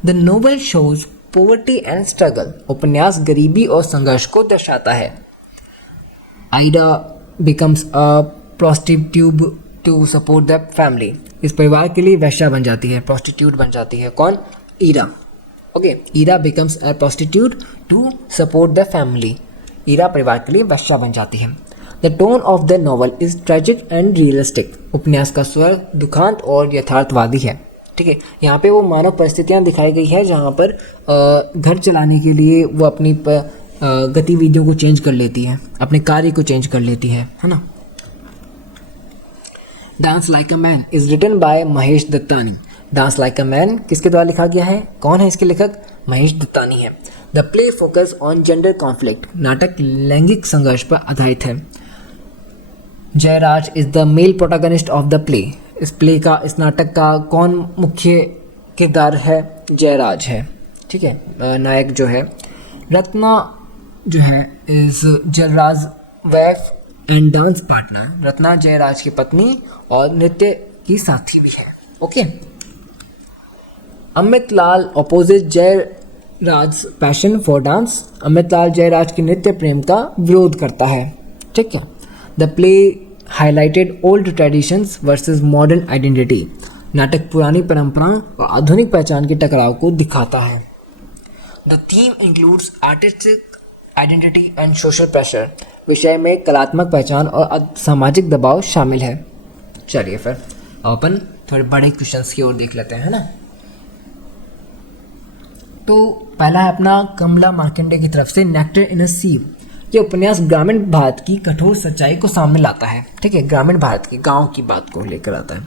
The novel shows poverty and struggle. उपन्यास गरीबी और संघर्ष को दर्शाता है। Ira becomes a prostitute to support the family. इस परिवार के लिए वैश्या बन जाती है, प्रोस्टिट्यूट बन जाती है। कौन? Ira. Okay, Ira becomes a prostitute to support the family. Ira परिवार के लिए वैश्या बन जाती है। The tone of the novel is tragic and realistic. उपन्यास का स्वर दुखांत और यथार्थवादी है। ठीक है, यहाँ पे वो मानव परिस्थितियाँ दिखाई गई है जहाँ पर घर चलाने के लिए वो अपनी गतिविधियों को चेंज कर लेती है, अपने कार्य को चेंज कर लेती है ना। Dance like a man is written by Mahesh Dattani. Dance like a man किसके द्वारा लिखा गया है? कौन है इसके लेखक? महेश दत्तानी है। The play focus on gender conflict. नाटक लैंगिक संघर्ष पर आधारित है। Jairaj is the male protagonist of the play. इस नाटक का कौन मुख्य किरदार है? जयराज है। ठीक है, नायक जो है। रत्ना जो है is Jayraj wife and dance partner. Ratna Jayraj की पत्नी और नृत्य की साथी भी है। Okay, Amit Lal opposite Jayraj passion for dance. Amit Lal Jayraj के नृत्य प्रेम का विरोध करता है। ठीक है, the play highlighted old traditions versus modern identity. नाटक पुरानी परंपराओं और आधुनिक पहचान के टकराव को दिखाता है। The theme includes artistic identity and social pressure. विषय में कलात्मक पहचान और सामाजिक दबाव शामिल है। चलिए फिर अपन थोड़े बड़े क्वेश्चंस की ओर देख लेते हैं, है ना। तो पहला है अपना कमला मार्कंडेय की तरफ से नेक्टर इन अ सीव। ये उपन्यास ग्रामीण भारत की कठोर सच्चाई को सामने लाता है। ठीक है, ग्रामीण भारत के गांव की बात को लेकर आता है।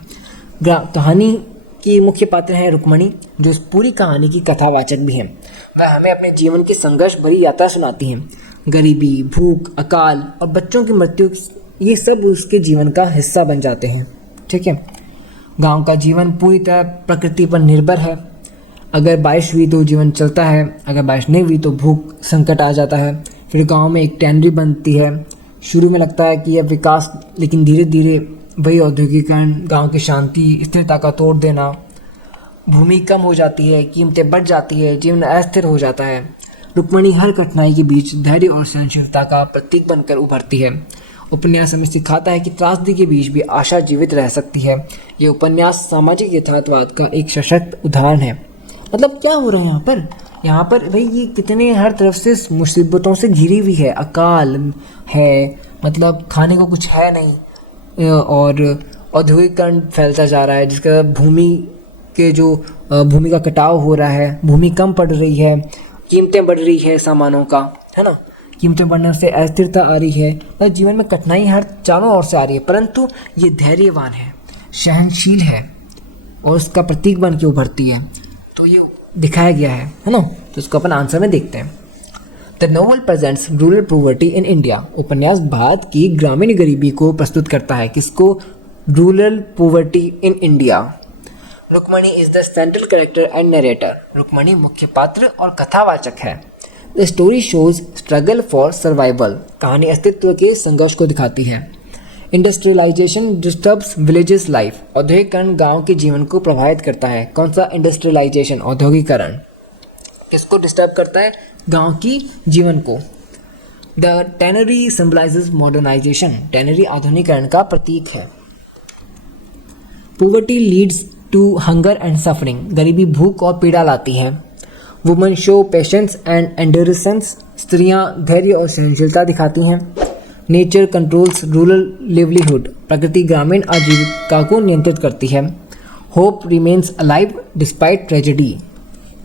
कहानी की मुख्य पात्र हैं रुक्मणी, जो इस पूरी कहानी की कथावाचक भी हैं। वह हमें अपने जीवन की संघर्ष भरी यात्रा सुनाती हैं। गरीबी, भूख, अकाल और बच्चों की मृत्यु, ये सब उसके जीवन का हिस्सा बन जाते हैं। ठीक है, गांव का जीवन पूरी तरह प्रकृति पर निर्भर है। अगर बारिश हुई तो जीवन चलता है, अगर बारिश नहीं हुई तो भूख संकट आ जाता है। फिर गांव में एक टैनरी बनती है। शुरू में लगता है कि यह विकास, लेकिन धीरे धीरे वही औद्योगिकरण, गांव की शांति, स्थिरता का तोड़ देना, भूमि कम हो जाती है, कीमतें बढ़ जाती है, जीवन अस्थिर हो जाता है। रुक्मणी हर कठिनाई के बीच धैर्य और सहनशीलता का प्रतीक बनकर उभरती है। उपन्यास हमें सिखाता है कि त्रासदी के बीच भी आशा जीवित रह सकती है। यह उपन्यास सामाजिक यथार्थवाद का एक सशक्त उदाहरण है। मतलब क्या हो रहा है यहाँ पर भाई, ये कितने हर तरफ से मुसीबतों से घिरी हुई है। अकाल है, मतलब खाने को कुछ है नहीं, और औद्योगिकरण फैलता जा रहा है, जिसका भूमि का कटाव हो रहा है, भूमि कम पड़ रही है, कीमतें बढ़ रही है सामानों का, है ना। कीमतें बढ़ने से अस्थिरता आ रही है और जीवन में कठिनाई हर चारों ओर से आ रही है, परंतु ये धैर्यवान है, सहनशील है और उसका प्रतीक बन के उभरती है। तो ये दिखाया गया है ना। तो इसको अपन आंसर में देखते हैं। The novel presents rural poverty in India. उपन्यास भारत की ग्रामीण गरीबी को प्रस्तुत करता है। किसको? Rural poverty in India. Rukmani is the central character and narrator. Rukmani मुख्य पात्र और कथावाचक है। The story shows struggle for survival. कहानी अस्तित्व के संघर्ष को दिखाती है। Industrialisation disturbs villages life. औद्योगिकरण गांव के जीवन को प्रभावित करता है। कौन सा इंडस्ट्रियलाइजेशन? औद्योगिकरण किसको डिस्टर्ब करता है? गांव की जीवन को। The tannery symbolises modernisation. Tannery आधुनिकरण का प्रतीक है। Poverty leads to hunger and suffering, गरीबी भूख और पीड़ा लाती है। Women show patience and endurance, स्त्रियां धैर्य और सहनशीलता दिखाती हैं। नेचर कंट्रोल्स रूरल लिवलीहुड, प्रकृति ग्रामीण आजीविका को नियंत्रित करती है। Hope remains alive despite tragedy,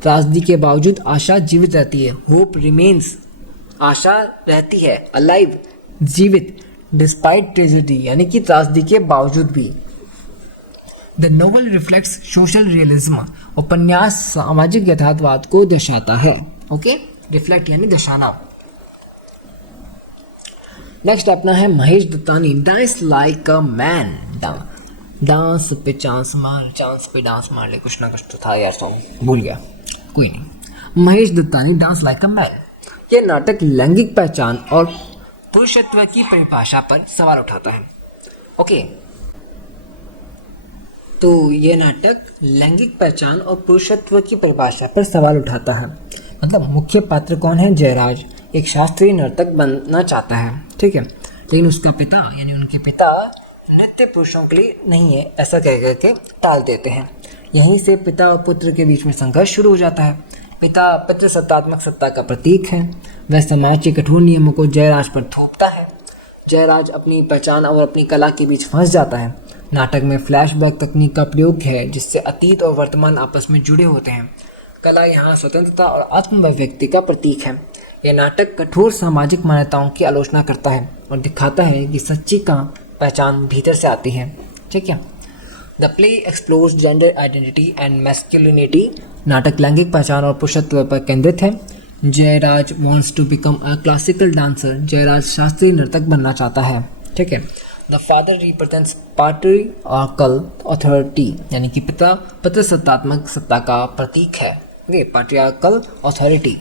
त्रासदी के बावजूद आशा जीवित रहती है। होप रिमेन्स, आशा रहती है, अलाइव जीवित, डिस्पाइट ट्रेजेडी यानी कि त्रासदी के बावजूद भी। The novel reflects social realism, उपन्यास सामाजिक यथार्थवाद को दर्शाता है। ओके, रिफ्लेक्ट यानी दर्शाना। नेक्स्ट अपना है Mahesh Dattani, dance like a man. Dance पे चांस मार, चांस पे डांस मार ले, कुछ ना कुछ तो था यार, सॉन्ग भूल गया, कोई नहीं। Mahesh Dattani dance like a man, ये नाटक लैंगिक पहचान और पुरुषत्व की परिभाषा पर सवाल उठाता है। ओके, तो ये नाटक लैंगिक पहचान और पुरुषत्व की परिभाषा पर सवाल उठाता है। मतलब मुख्य पात्र कौन है? जयराज एक शास्त्रीय नर्तक बनना चाहता है, ठीक है, लेकिन उसका पिता यानी उनके पिता नृत्य पुरुषों के लिए नहीं है, ऐसा कह करके टाल देते हैं। यहीं से पिता और पुत्र के बीच में संघर्ष शुरू हो जाता है। पिता पितृसत्तात्मक सत्ता का प्रतीक है, वह समाज के कठोर नियमों को जयराज पर थोपता है। जयराज अपनी पहचान और अपनी कला के बीच फंस जाता है। नाटक में फ्लैशबैक तकनीक का प्रयोग है, जिससे अतीत और वर्तमान आपस में जुड़े होते हैं। कला यहाँ स्वतंत्रता और आत्म-अभिव्यक्ति का प्रतीक है। यह नाटक कठोर सामाजिक मान्यताओं की आलोचना करता है और दिखाता है कि सच्ची का पहचान भीतर से आती है, ठीक है। The play explores gender identity and masculinity, नाटक लैंगिक पहचान और पुरुषत्व पर केंद्रित है। Jayraj wants to become a classical dancer, Jayraj शास्त्रीय नर्तक बनना चाहता है, ठीक है। The father represents patriarchal authority, यानी कि पिता पितृसत्तात्मक सत्ता का प्रतीक है। Patriarchal authority,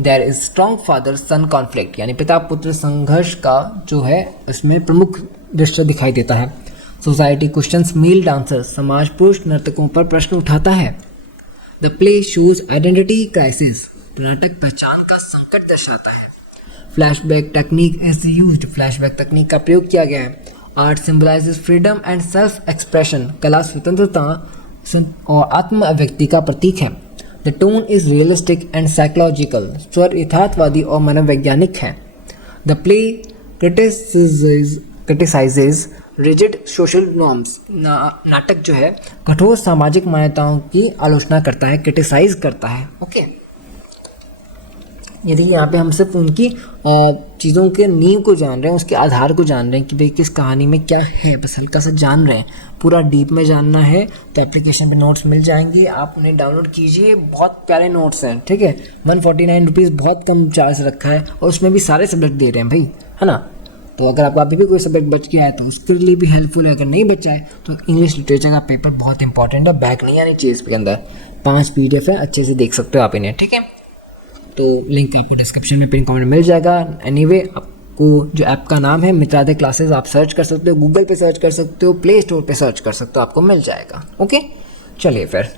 there is strong father son conflict, यानी पिता पुत्र संघर्ष का जो है इसमें प्रमुख दृश्य दिखाई देता है। सोसाइटी क्वेश्चंस मेल डांसर्स, समाज पुरुष नर्तकों पर प्रश्न उठाता है। The play shows identity crisis, नाटक पहचान का संकट दर्शाता है। Flashback technique is used, flashback तकनीक का प्रयोग किया गया है। Art symbolises freedom and self expression, कला स्वतंत्रता और आत्म अभिव्यक्ति का प्रतीक है। The tone is realistic and psychological, स्वर यथार्थवादी और मनोवैज्ञानिक है। The play criticises rigid social norms, नाटक जो है कठोर सामाजिक मान्यताओं की आलोचना करता है, क्रिटिसाइज करता है। ओके, यदि यहाँ पे हम सिर्फ उनकी चीज़ों के नींव को जान रहे हैं, उसके आधार को जान रहे हैं कि भाई किस कहानी में क्या है, बस हल्का सा जान रहे हैं। पूरा डीप में जानना है तो एप्लीकेशन पे नोट्स मिल जाएंगे, आप उन्हें डाउनलोड कीजिए, बहुत प्यारे नोट्स हैं, ठीक है। 149 रुपीज़ बहुत कम चार्ज रखा है और उसमें भी सारे सब्जेक्ट दे रहे हैं भाई, है ना। तो अगर आपका अभी भी कोई सब्जेक्ट बच गया है तो उसके लिए भी हेल्पफुल है। अगर नहीं बचा है तो इंग्लिश लिटरेचर का पेपर बहुत इंपॉर्टेंट है, बैक नहीं आनी चाहिए इसके अंदर। 5 PDF है, अच्छे से देख सकते हो आप इन्हें, ठीक है। तो लिंक आपको डिस्क्रिप्शन में पिन कमेंट में मिल जाएगा। एनीवे, आपको जो ऐप का नाम है मित्रादय क्लासेस, आप सर्च कर सकते हो, गूगल पे सर्च कर सकते हो, प्ले स्टोर पे सर्च कर सकते हो, आपको मिल जाएगा। ओके, चलिए फिर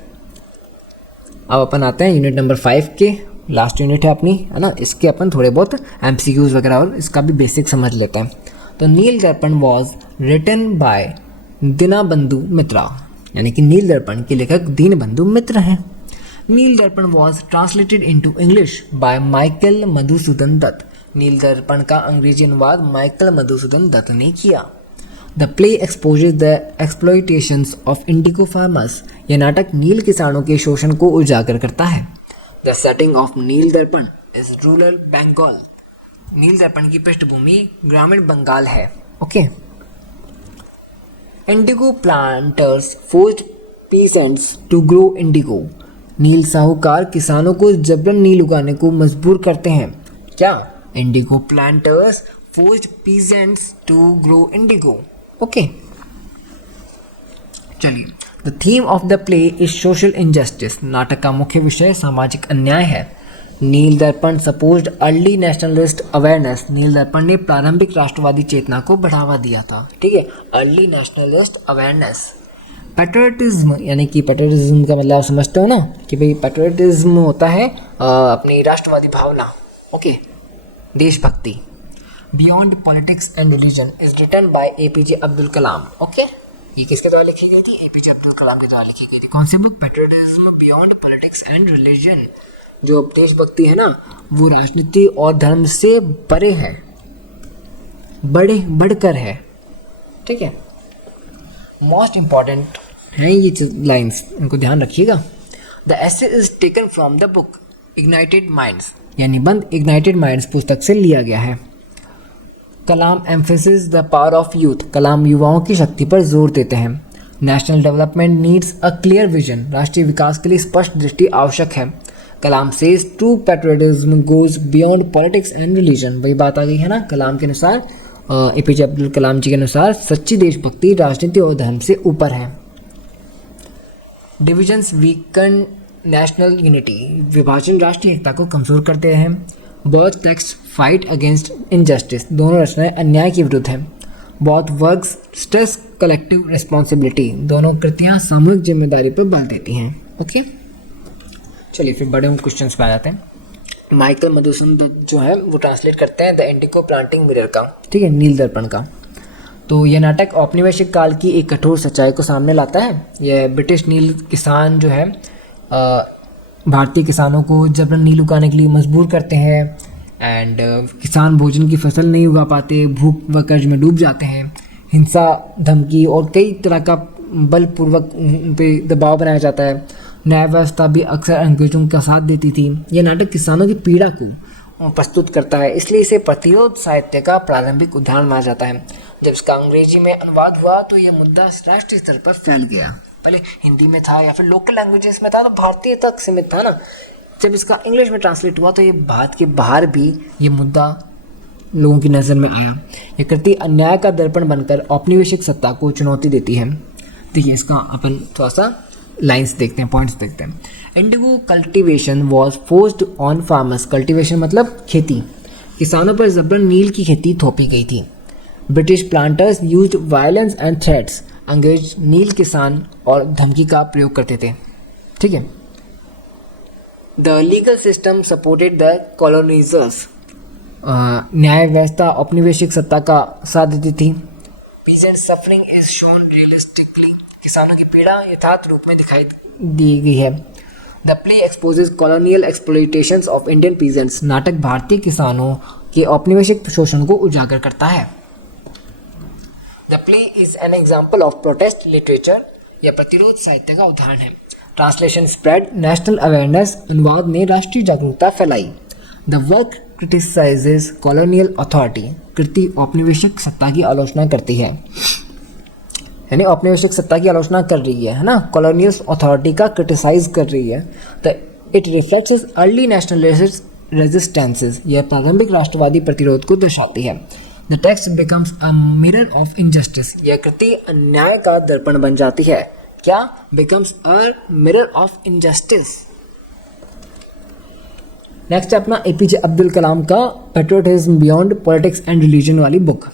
अब अपन आते हैं यूनिट नंबर 5 के, लास्ट यूनिट है अपनी, है ना। इसके अपन थोड़े बहुत MCQs वगैरह और इसका भी बेसिक समझ लेते हैं। तो नील Darpan was written by Deenbandhu मित्रा, यानी कि नील दर्पण के लेखक दीनबंधु मित्र हैं। Nil Darpan was translated into English by Michael Madhusudan Dutt, Nil Darpan का अंग्रेजी अनुवाद माइकल मधुसूदन दत्त ने किया। The play exposes the exploitations of indigo farmers, यह नाटक नील किसानों के शोषण को उजागर करता है। द सेटिंग ऑफ नील दर्पण इज रूरल बंगाल, नील दर्पण की पृष्ठभूमि ग्रामीण बंगाल है। Okay, indigo planters forced peasants to grow indigo, नील साहूकार किसानों को जबरन नील उगाने को मजबूर करते हैं। क्या? Indigo planters forced peasants to grow indigo. Okay, चलिए। The theme of the play is social injustice, नाटक का मुख्य विषय सामाजिक अन्याय है। Nil Darpan supposed early nationalist awareness, Nil Darpan ने प्रारंभिक राष्ट्रवादी चेतना को बढ़ावा दिया था, ठीक है। Early nationalist awareness. पैट्रियटिज्म, यानी कि पैट्रियटिज्म का मतलब आप समझते हो ना कि भाई पैट्रियटिज्म होता है अपनी राष्ट्रवादी भावना, ओके, देशभक्ति। Beyond politics and religion is written by APJ Abdul Kalam. Okay, ये किसके द्वारा लिखी गई थी? एपीजे अब्दुल कलाम के द्वारा लिखी गई थी। कौन सी book? Patriotism beyond politics and religion. जो देशभक्ति है ना, वो राजनीति और धर्म से परे है, बढ़कर है। ठीक है, मोस्ट इंपॉर्टेंट हैं ये लाइंस, इनको ध्यान रखिएगा। The essay is taken from the book Ignited Minds, या निबंध इग्नाइटेड माइंड्स पुस्तक से लिया गया है। Kalam emphasises the power of youth, Kalam युवाओं की शक्ति पर जोर देते हैं। National development needs a clear vision, राष्ट्रीय विकास के लिए स्पष्ट दृष्टि आवश्यक है। Kalam says true patriotism goes beyond politics and religion, वही बात आ गई है ना। कलाम के अनुसार, एपीजे अब्दुल कलाम जी के अनुसार, सच्ची देशभक्ति राजनीति और धर्म से ऊपर है। डिविजन्स वीकन नेशनल यूनिटी, विभाजन राष्ट्रीय एकता को कमजोर करते हैं। Both text fight against injustice, दोनों रचनाएं अन्याय के विरुद्ध हैं। Both works stress collective responsibility, दोनों कृतियां सामूहिक जिम्मेदारी पर बल देती हैं। ओके, चलिए फिर बड़े क्वेश्चंस पे आ जाते हैं। माइकल मधुसूदन जो है वो ट्रांसलेट करते हैं द इंडिको प्लांटिंग मिरर का, ठीक है, नील दर्पण का। तो यह नाटक औपनिवेशिक काल की एक कठोर सच्चाई को सामने लाता है। यह ब्रिटिश नील किसान जो है भारतीय किसानों को जबरन नील उगाने के लिए मजबूर करते हैं एंड किसान भोजन की फसल नहीं उगा पाते, भूख व कर्ज में डूब जाते हैं। हिंसा, धमकी और कई तरह का बलपूर्वक उन पे दबाव बनाया जाता है। न्याय व्यवस्था भी अक्सर अंग्रेजों का साथ देती थी। यह नाटक किसानों की पीड़ा को प्रस्तुत करता है, इसलिए इसे प्रतिरोध साहित्य का प्रारंभिक उदाहरण माना जाता है। जब इसका अंग्रेजी में अनुवाद हुआ तो यह मुद्दा राष्ट्रीय स्तर पर फैल गया। पहले हिंदी में था या फिर लोकल लैंग्वेजेस में था तो भारतीय तक सीमित था ना। जब इसका इंग्लिश में ट्रांसलेट हुआ तो ये भारत के बाहर भी ये मुद्दा लोगों की नज़र में आया। ये कृति अन्याय का दर्पण बनकर औपनिवेशिक सत्ता को चुनौती देती है। देखिए इसका अपन थोड़ा सा लाइंस देखते हैं, पॉइंट्स देखते हैं। Indigo cultivation was forced on farmers, cultivation मतलब खेती, किसानों पर जबरन नील की खेती थोपी गई थी। British planters used violence and threats, अंग्रेज नील किसान और धमकी का प्रयोग करते थे। ठीक है। The legal system supported the colonisers, न्याय व्यवस्था औपनिवेशिक सत्ता का साथ देती थी। Peasant suffering is shown realistically, किसानों की पीड़ा यथार्थ रूप में दिखाई दी गई है। The play exposes colonial exploitations of Indian peasants, नाटक भारतीय किसानों के औपनिवेशिक शोषण को उजागर करता है। The play is an example of protest literature, यह प्रतिरोध साहित्य का उदाहरण है। ट्रांसलेशन स्प्रेड नेशनल अवेयरनेस, अनुवाद ने राष्ट्रीय जागरूकता फैलाई। द वर्क क्रिटिसाइजेज कॉलोनियल अथॉरिटी, कृति औपनिवेशिक सत्ता की आलोचना करती है, यानी औपनिवेशिक सत्ता की आलोचना कर रही है ना, कॉलोनियल अथॉरिटी का क्रिटिसाइज कर रही है। The it reflects early nationalist resistances, यह प्रारंभिक राष्ट्रवादी प्रतिरोध को दर्शाती है। The text becomes a mirror of injustice, यह कृति अन्याय का दर्पण बन जाती है। क्या? Becomes a mirror of injustice. Next है अपना एपीजे अब्दुल कलाम का patriotism beyond politics and religion वाली बुक।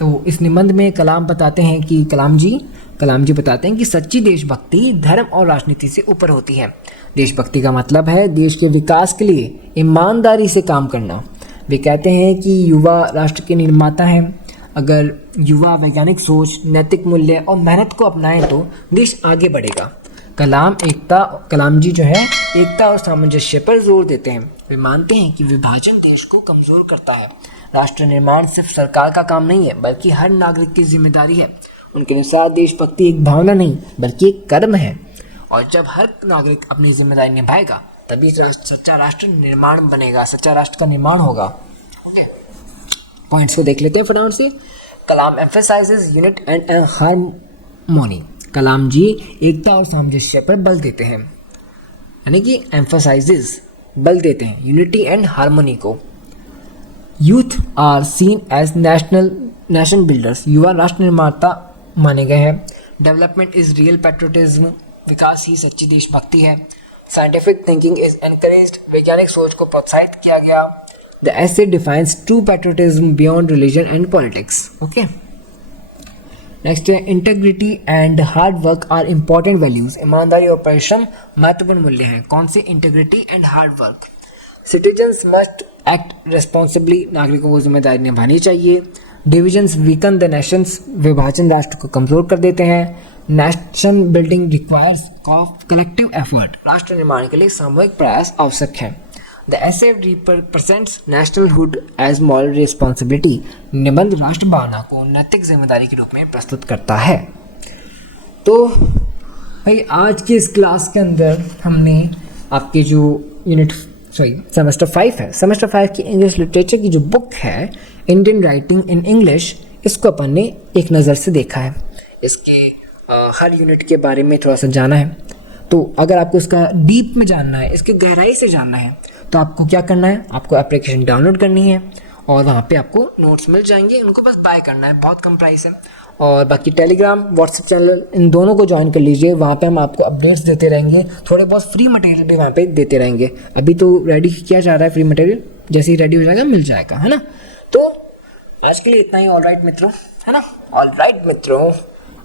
तो इस निबंध में कलाम बताते हैं कि कलाम जी बताते हैं कि सच्ची देशभक्ति धर्म और राजनीति से ऊपर होती है। देशभक्ति का मतलब है देश के विकास के लिए ईमानदारी से काम करना। वे कहते हैं कि युवा राष्ट्र के निर्माता हैं। अगर युवा वैज्ञानिक सोच, नैतिक मूल्य और मेहनत को अपनाएं तो देश आगे बढ़ेगा। कलाम जी जो है एकता और सामंजस्य पर जोर देते हैं। वे मानते हैं कि विभाजन देश को कमजोर करता है। राष्ट्र निर्माण सिर्फ सरकार का काम नहीं है बल्कि हर नागरिक की जिम्मेदारी है। उनके अनुसार देशभक्ति एक भावना नहीं बल्कि एक कर्म है, और जब हर नागरिक अपनी जिम्मेदारी निभाएगा तभी सच्चा राष्ट्र निर्माण बनेगा, सच्चा राष्ट्र का निर्माण होगा। ओके, पॉइंट्स को देख लेते हैं फटाफट से। कलाम एम्फेसाइजेस यूनिट एंड हार्मोनी, कलाम जी एकता और सामंजस्य पर बल देते हैं, यानी कि एम्फेसाइजेस बल देते हैं यूनिटी एंड हार्मोनी को। Youth are seen as nation builders, युवा राष्ट्र निर्माता माने गए हैं। डेवलपमेंट इज रियल पैट्रियोटिज्म, विकास ही सच्ची देशभक्ति है। साइंटिफिक थिंकिंग इज एनकरेज्ड, वैज्ञानिक सोच को प्रोत्साहित किया गया। The essay defines true patriotism beyond religion and politics. Okay, next है integrity and hard work are important values, ईमानदारी और परिश्रम महत्वपूर्ण मूल्य हैं। कौन से? Integrity and hard work. Citizens must act responsibly, नागरिकों को जिम्मेदारी निभानी चाहिए। डिविजन्स वीकन द नेशंस, विभाजन राष्ट्र को कमज़ोर कर देते हैं। Nation building requires collective effort, राष्ट्र निर्माण के लिए सामूहिक प्रयास आवश्यक है। The essay represents nationhood as moral responsibility, निबंध राष्ट्र भावना को नैतिक जिम्मेदारी के रूप में प्रस्तुत करता है। तो भाई आज की इस क्लास के अंदर हमने आपके जो सेमेस्टर 5 है, सेमेस्टर 5 की इंग्लिश लिटरेचर की जो बुक है इंडियन राइटिंग इन इंग्लिश, इसको अपन ने एक नज़र से देखा है। इसके हर यूनिट के बारे में थोड़ा सा जाना है। तो अगर आपको इसका डीप में जानना है, इसके गहराई से जानना है, तो आपको क्या करना है, आपको एप्लीकेशन डाउनलोड करनी है और वहाँ पे आपको नोट्स मिल जाएंगे, उनको बस बाय करना है, बहुत कम प्राइस है। और बाकी टेलीग्राम, व्हाट्सएप चैनल, इन दोनों को ज्वाइन कर लीजिए, वहाँ पे हम आपको अपडेट्स देते रहेंगे, थोड़े बहुत फ्री मटेरियल भी वहाँ पे देते रहेंगे। अभी तो रेडी किया जा रहा है फ्री मटेरियल, जैसे ही रेडी हो जाएगा मिल जाएगा, है ना। तो आज के लिए इतना ही। ऑल राइट मित्रों, है ना। ऑल राइट मित्रों,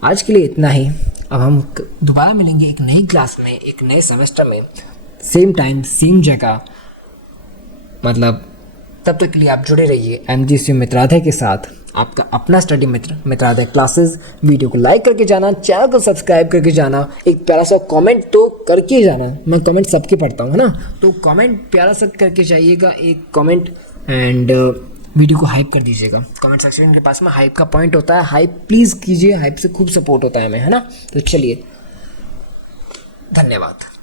आज के लिए इतना ही। अब हम दोबारा मिलेंगे एक नई क्लास में, एक नए सेमेस्टर में, सेम टाइम सेम जगह। मतलब तब तक के लिए आप जुड़े रहिए MGCU मित्रालय के साथ, आपका अपना स्टडी मित्र मित्रालय क्लासेस। वीडियो को लाइक करके जाना, चैनल को सब्सक्राइब करके जाना, एक प्यारा सा कमेंट तो करके जाना। मैं कमेंट सबके पढ़ता हूँ, है ना। तो कमेंट प्यारा सा करके जाइएगा, एक कमेंट, एंड वीडियो को हाइप कर दीजिएगा। कमेंट सेक्शन के पास में हाइप का पॉइंट होता है, हाइप प्लीज़ कीजिए, हाइप से खूब सपोर्ट होता है हमें, है ना। तो चलिए, धन्यवाद।